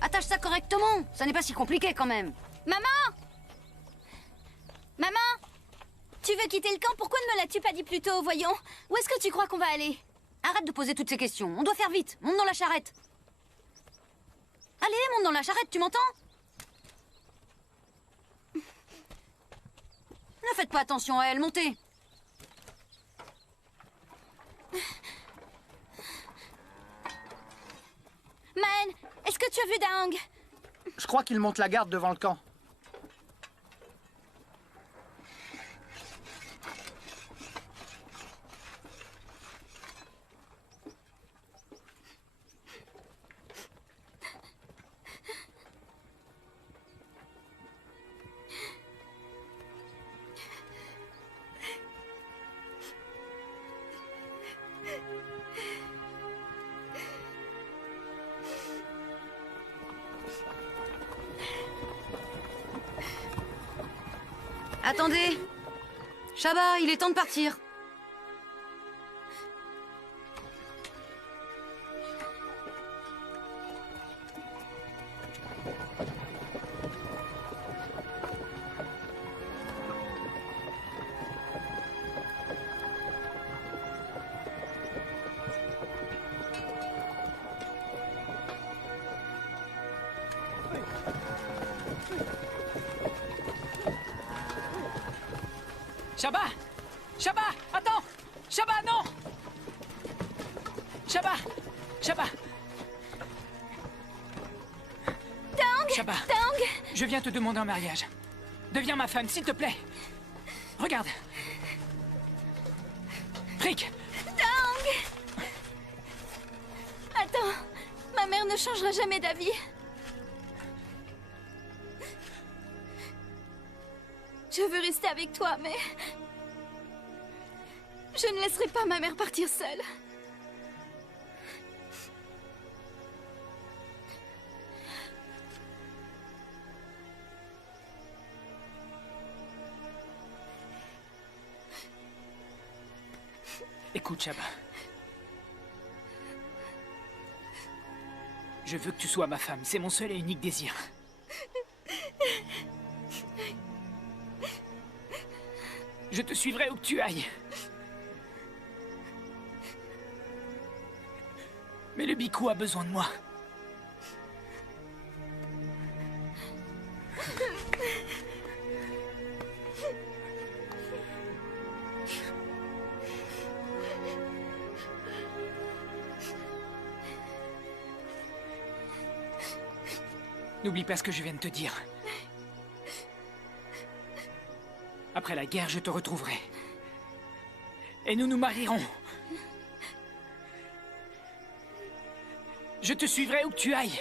Attache ça correctement. Ça n'est pas si compliqué quand même. Maman! Maman! Tu veux quitter le camp? Pourquoi ne me l'as-tu pas dit plus tôt, voyons? Où est-ce que tu crois qu'on va aller? Arrête de poser toutes ces questions. On doit faire vite. Monte dans la charrette. Allez, monte dans la charrette, tu m'entends? Ne faites pas attention à elle, montez. Man, est-ce que tu as vu Daang? Je crois qu'il monte la garde devant le camp. Attendez. Shaba, il est temps de partir. Shaba! Shaba! Attends! Shaba, non! Shaba! Shaba! Daang! Shaba! Daang! Je viens te demander en mariage. Deviens ma femme, s'il te plaît. Regarde. Frick! Daang! Attends, ma mère ne changera jamais d'avis. Je veux rester avec toi, mais... je ne laisserai pas ma mère partir seule. Écoute, Shaba. Je veux que tu sois ma femme. C'est mon seul et unique désir. Je te suivrai où que tu ailles. Mais le Bikou a besoin de moi. N'oublie pas ce que je viens de te dire. Après la guerre, je te retrouverai. Et nous nous marierons. Je te suivrai où que tu ailles.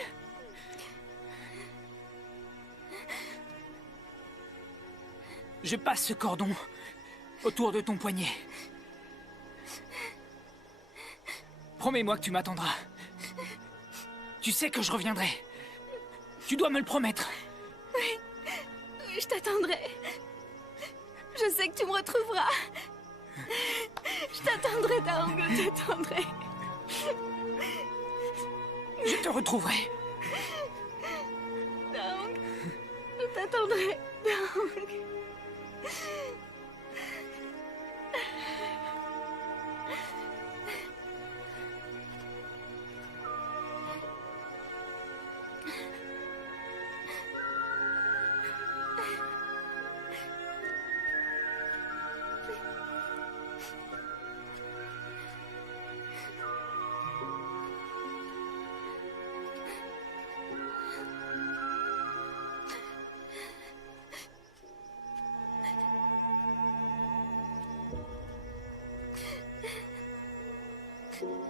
Je passe ce cordon autour de ton poignet. Promets-moi que tu m'attendras. Tu sais que je reviendrai. Tu dois me le promettre. Oui, oui, je t'attendrai. Je sais que tu me retrouveras. Je t'attendrai, Daang, je t'attendrai. Je te retrouverai. Daang, je t'attendrai, Daang.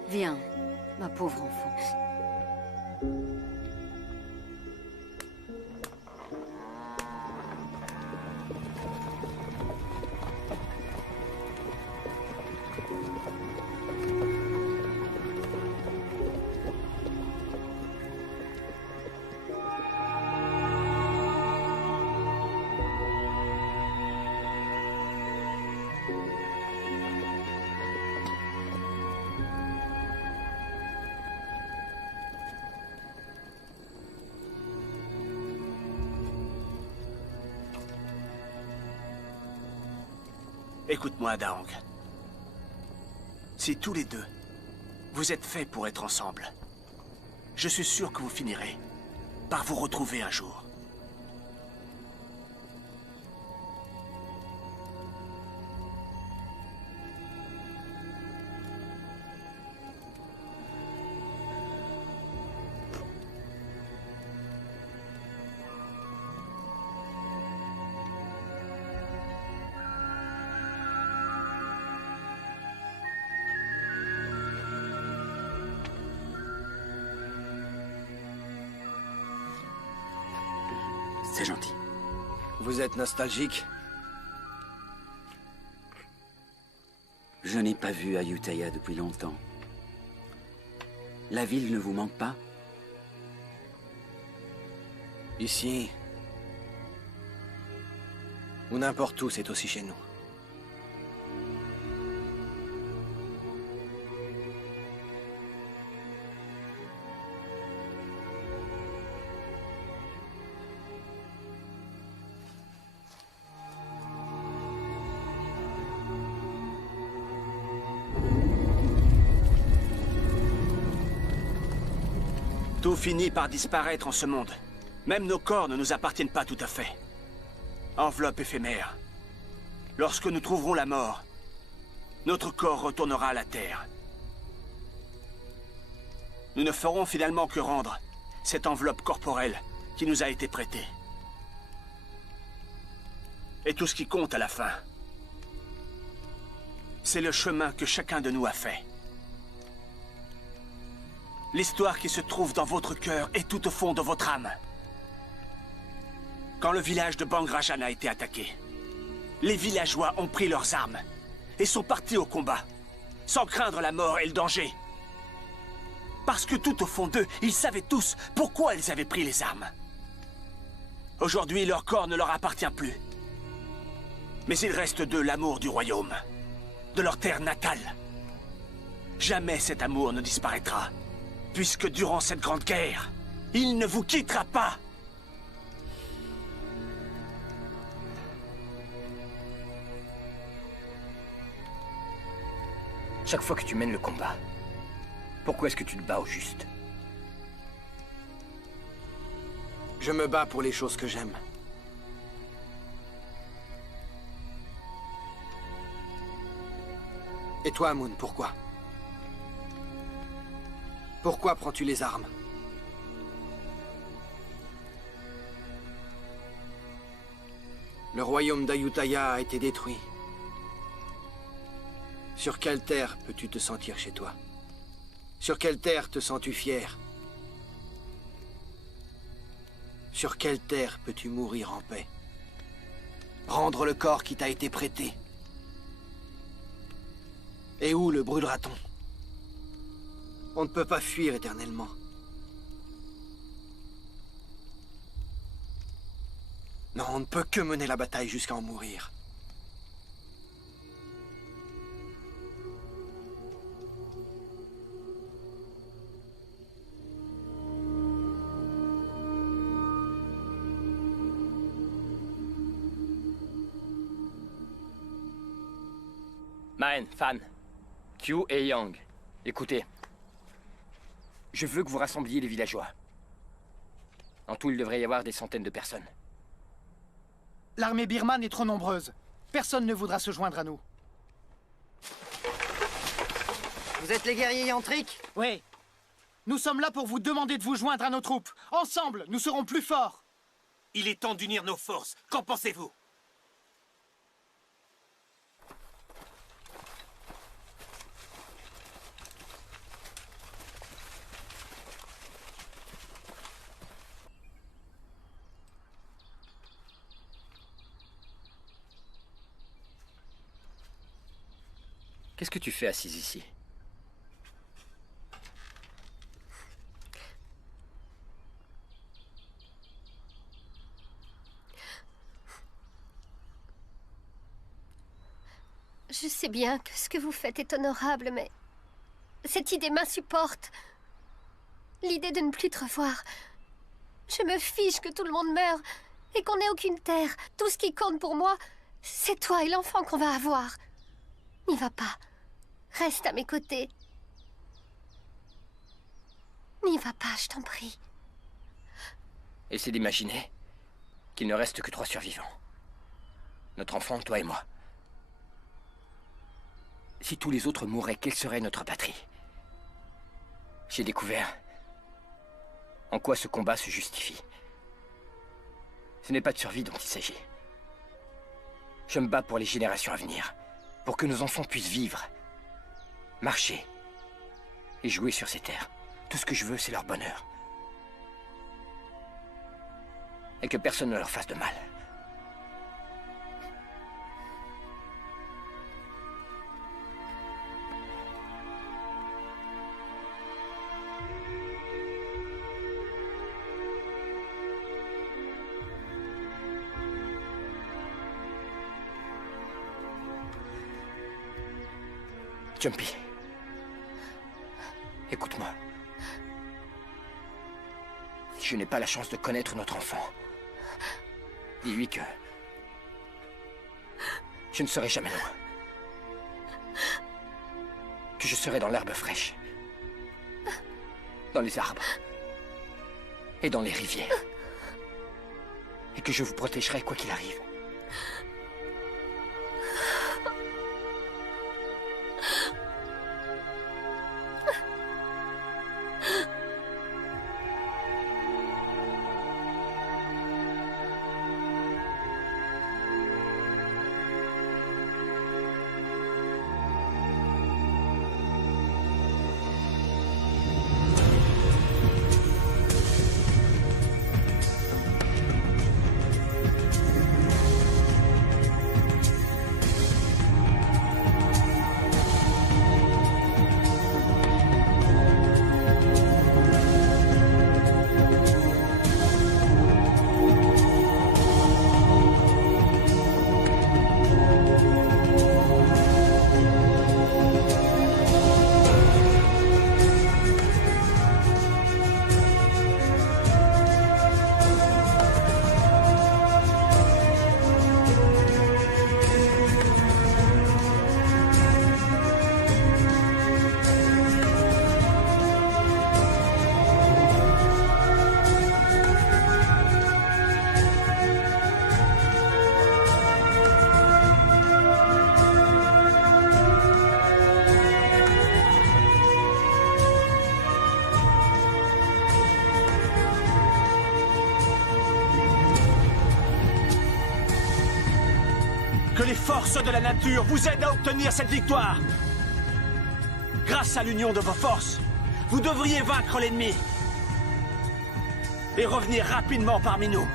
Viens, ma pauvre enfant. Écoute-moi, Daang. Si tous les deux, vous êtes faits pour être ensemble, je suis sûr que vous finirez par vous retrouver un jour. C'est gentil. Vous êtes nostalgique? Je n'ai pas vu Ayutthaya depuis longtemps. La ville ne vous manque pas? Ici, ou n'importe où, c'est aussi chez nous. Tout finit par disparaître en ce monde. Même nos corps ne nous appartiennent pas tout à fait. Enveloppe éphémère. Lorsque nous trouverons la mort, notre corps retournera à la Terre. Nous ne ferons finalement que rendre cette enveloppe corporelle qui nous a été prêtée. Et tout ce qui compte à la fin, c'est le chemin que chacun de nous a fait. L'histoire qui se trouve dans votre cœur est tout au fond de votre âme. Quand le village de Bang Rajan a été attaqué, les villageois ont pris leurs armes et sont partis au combat, sans craindre la mort et le danger. Parce que tout au fond d'eux, ils savaient tous pourquoi ils avaient pris les armes. Aujourd'hui, leur corps ne leur appartient plus. Mais il reste d'eux l'amour du royaume, de leur terre natale. Jamais cet amour ne disparaîtra. Puisque durant cette grande guerre, il ne vous quittera pas. Chaque fois que tu mènes le combat, pourquoi est-ce que tu te bats au juste? Je me bats pour les choses que j'aime. Et toi, Moon, pourquoi? Pourquoi prends-tu les armes? Le royaume d'Ayutthaya a été détruit. Sur quelle terre peux-tu te sentir chez toi? Sur quelle terre te sens-tu fier? Sur quelle terre peux-tu mourir en paix? Rendre le corps qui t'a été prêté? Et où le brûlera-t-on? On ne peut pas fuir éternellement. Non, on ne peut que mener la bataille jusqu'à en mourir. Maen, Fan, Qiu et Yang, écoutez. Je veux que vous rassembliez les villageois. En tout, il devrait y avoir des centaines de personnes. L'armée birmane est trop nombreuse. Personne ne voudra se joindre à nous. Vous êtes les guerriers yantriques? Oui. Nous sommes là pour vous demander de vous joindre à nos troupes. Ensemble, nous serons plus forts. Il est temps d'unir nos forces. Qu'en pensez-vous? Qu'est-ce que tu fais assise ici? Je sais bien que ce que vous faites est honorable, mais cette idée m'insupporte. L'idée de ne plus te revoir. Je me fiche que tout le monde meure et qu'on n'ait aucune terre. Tout ce qui compte pour moi, c'est toi et l'enfant qu'on va avoir. N'y va pas. Reste à mes côtés. N'y va pas, je t'en prie. Essaie d'imaginer qu'il ne reste que 3 survivants. Notre enfant, toi et moi. Si tous les autres mouraient, quelle serait notre patrie? J'ai découvert en quoi ce combat se justifie. Ce n'est pas de survie dont il s'agit. Je me bats pour les générations à venir, pour que nos enfants puissent vivre, marcher et jouer sur ces terres. Tout ce que je veux, c'est leur bonheur. Et que personne ne leur fasse de mal. Jumpy, écoute-moi. Si je n'ai pas la chance de connaître notre enfant, dis-lui que je ne serai jamais loin. Que je serai dans l'herbe fraîche, dans les arbres et dans les rivières. Et que je vous protégerai quoi qu'il arrive. Que les forces de la nature vous aident à obtenir cette victoire. Grâce à l'union de vos forces, vous devriez vaincre l'ennemi et revenir rapidement parmi nous.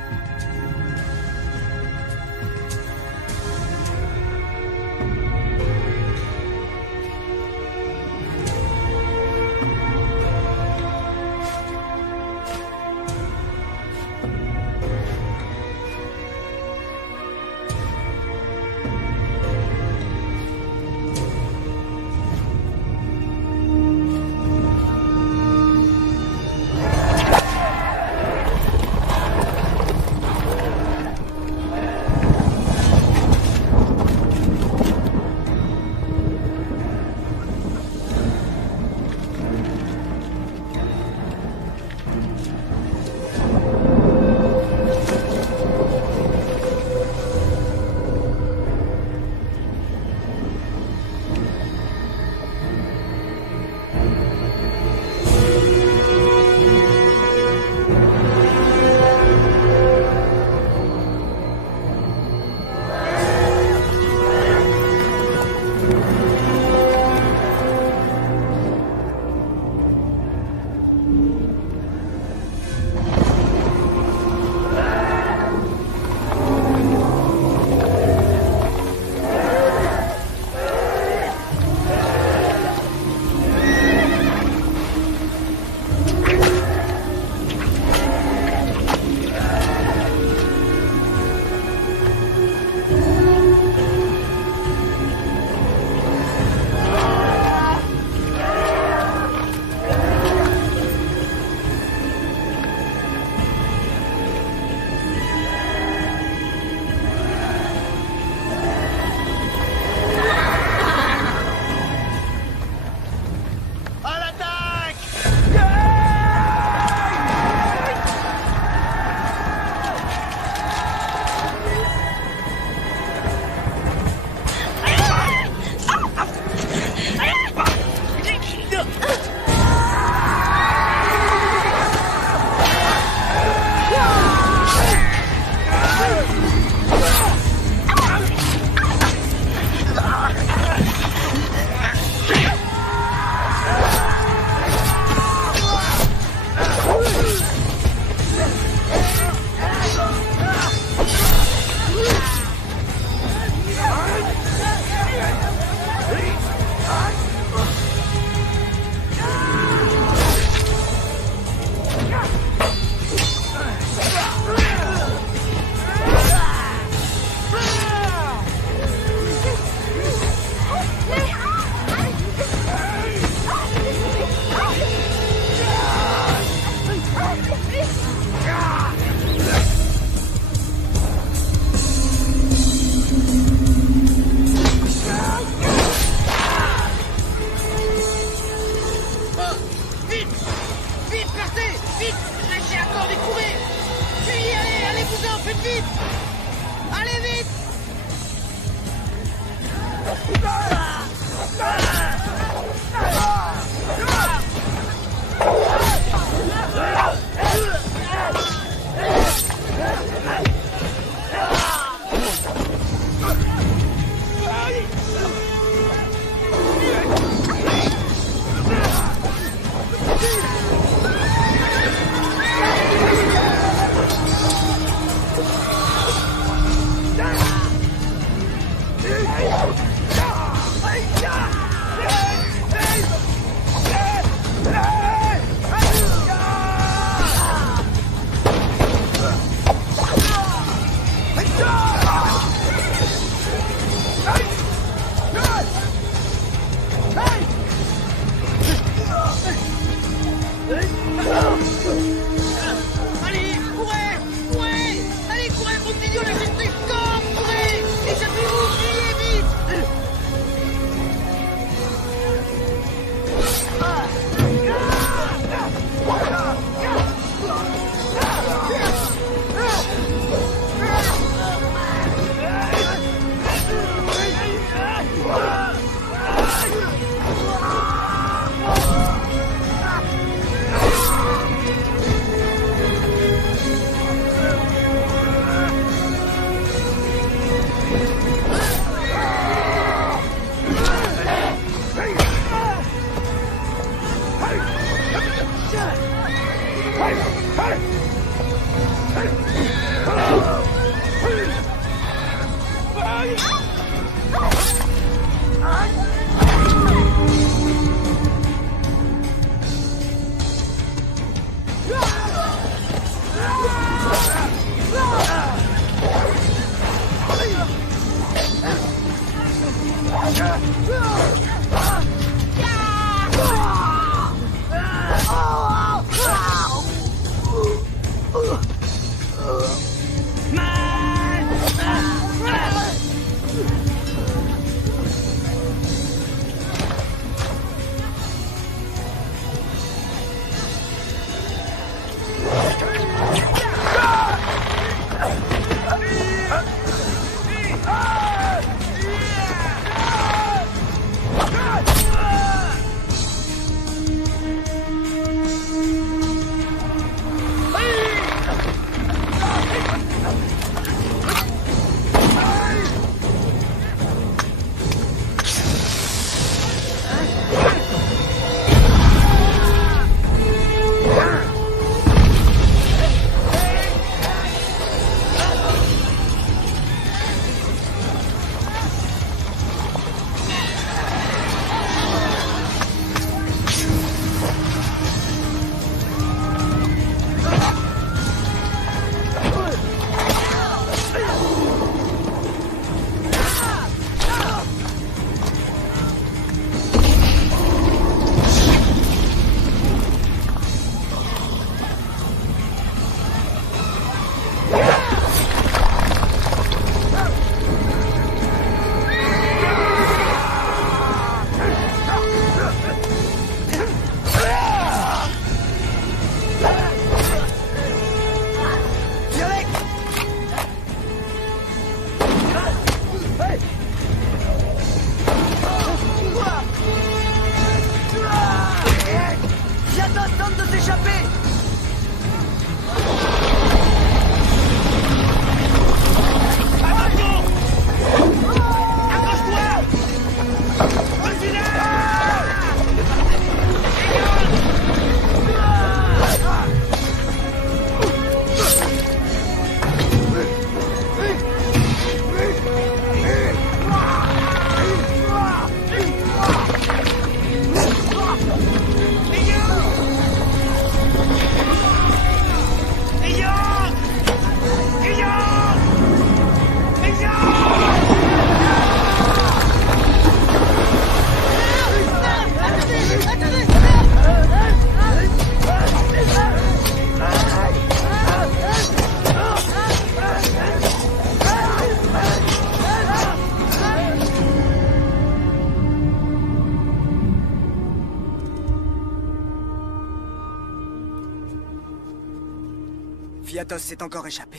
Viatos s'est encore échappé.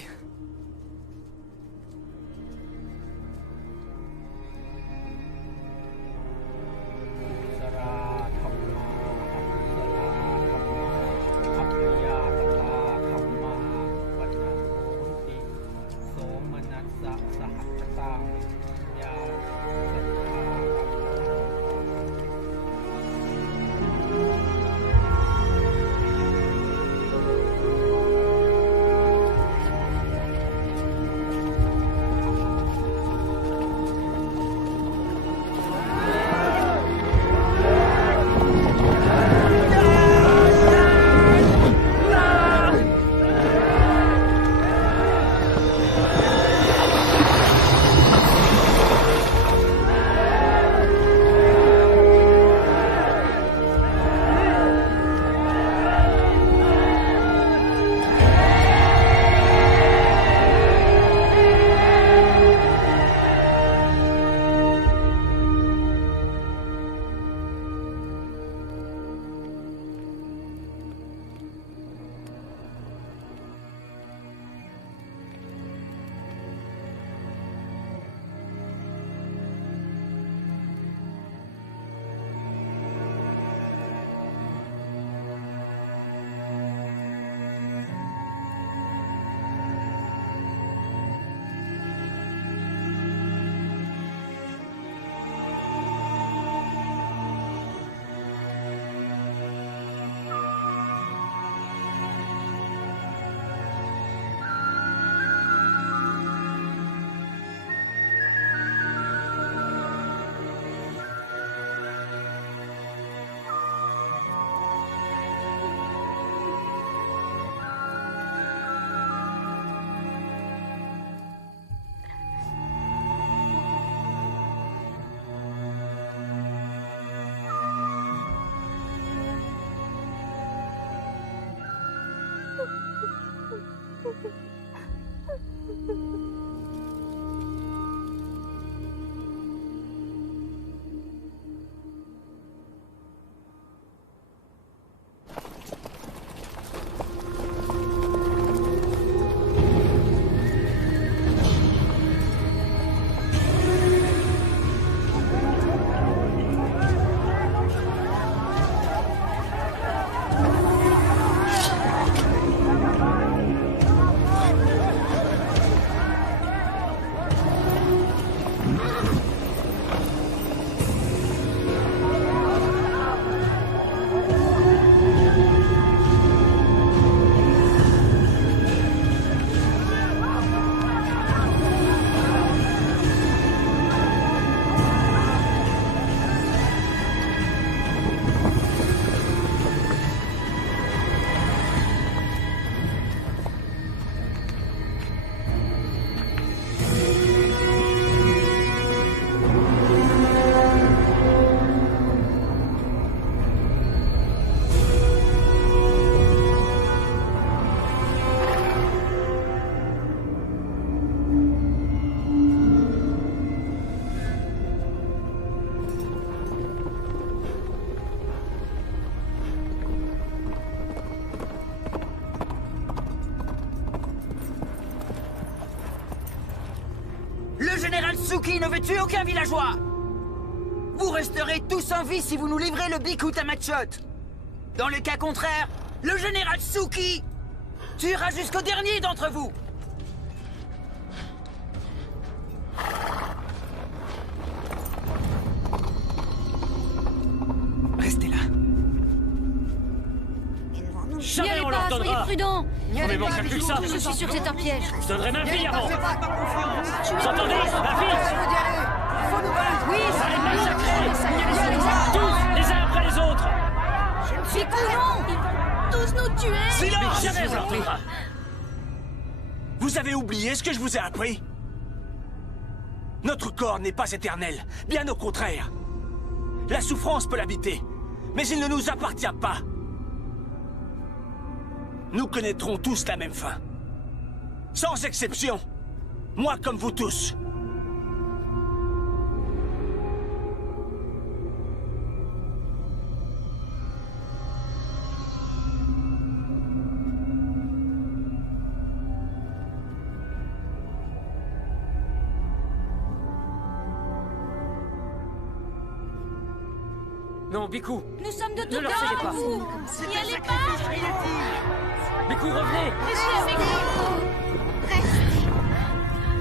Le général Tsuki ne veut tuer aucun villageois. Vous resterez tous en vie si vous nous livrez le Biku Tamachot. Dans le cas contraire, le général Tsuki tuera jusqu'au dernier d'entre vous. Restez là. Jamais N'y allez on leur pas, soyez donnera. prudents. Vous ne manquerez plus que ça. Je suis sûr que c'est un piège. Je donnerai ma fille avant. Tu Vous entendez? Ma fille. Oui, Ça les massacrer. Tous, les uns après les autres. Mais non! Tous nous tuer! Silence! Mais jamais on leur donnera. Vous avez oublié ce que je vous ai appris? Notre corps n'est pas éternel, bien au contraire. La souffrance peut l'habiter, mais il ne nous appartient pas. Nous connaîtrons tous la même fin. Sans exception. Moi comme vous tous. Non, Biku. Nous sommes de Ne tout leur cœur cédez avec pas. vous! N'y allez pas! Biku, revenez. Restez avec nous!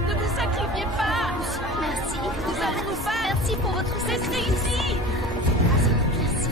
Ne vous sacrifiez pas! Merci. Nous allons nous faire! Merci pour votre restez ici! Merci.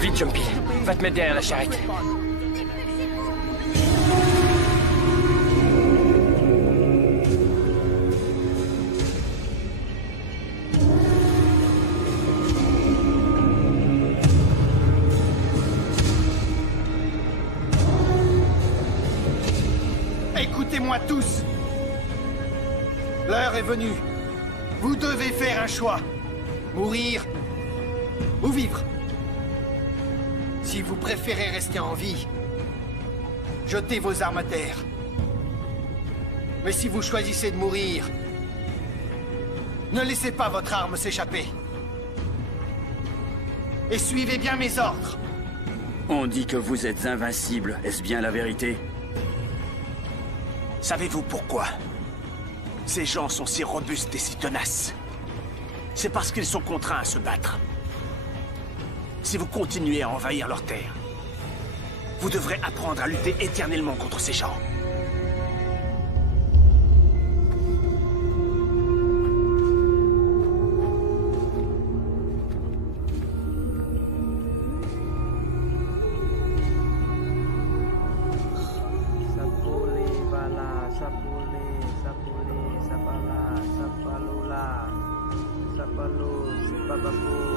Vite, Jumpy. Va te mettre derrière la charrette. Écoutez-moi tous. L'heure est venue. Vous devez faire un choix. Mourir ou vivre. Si vous préférez rester en vie, jetez vos armes à terre. Mais si vous choisissez de mourir, ne laissez pas votre arme s'échapper. Et suivez bien mes ordres. On dit que vous êtes invincible. Est-ce bien la vérité? Savez-vous pourquoi ces gens sont si robustes et si tenaces? C'est parce qu'ils sont contraints à se battre. Si vous continuez à envahir leurs terres, vous devrez apprendre à lutter éternellement contre ces gens. Bapo.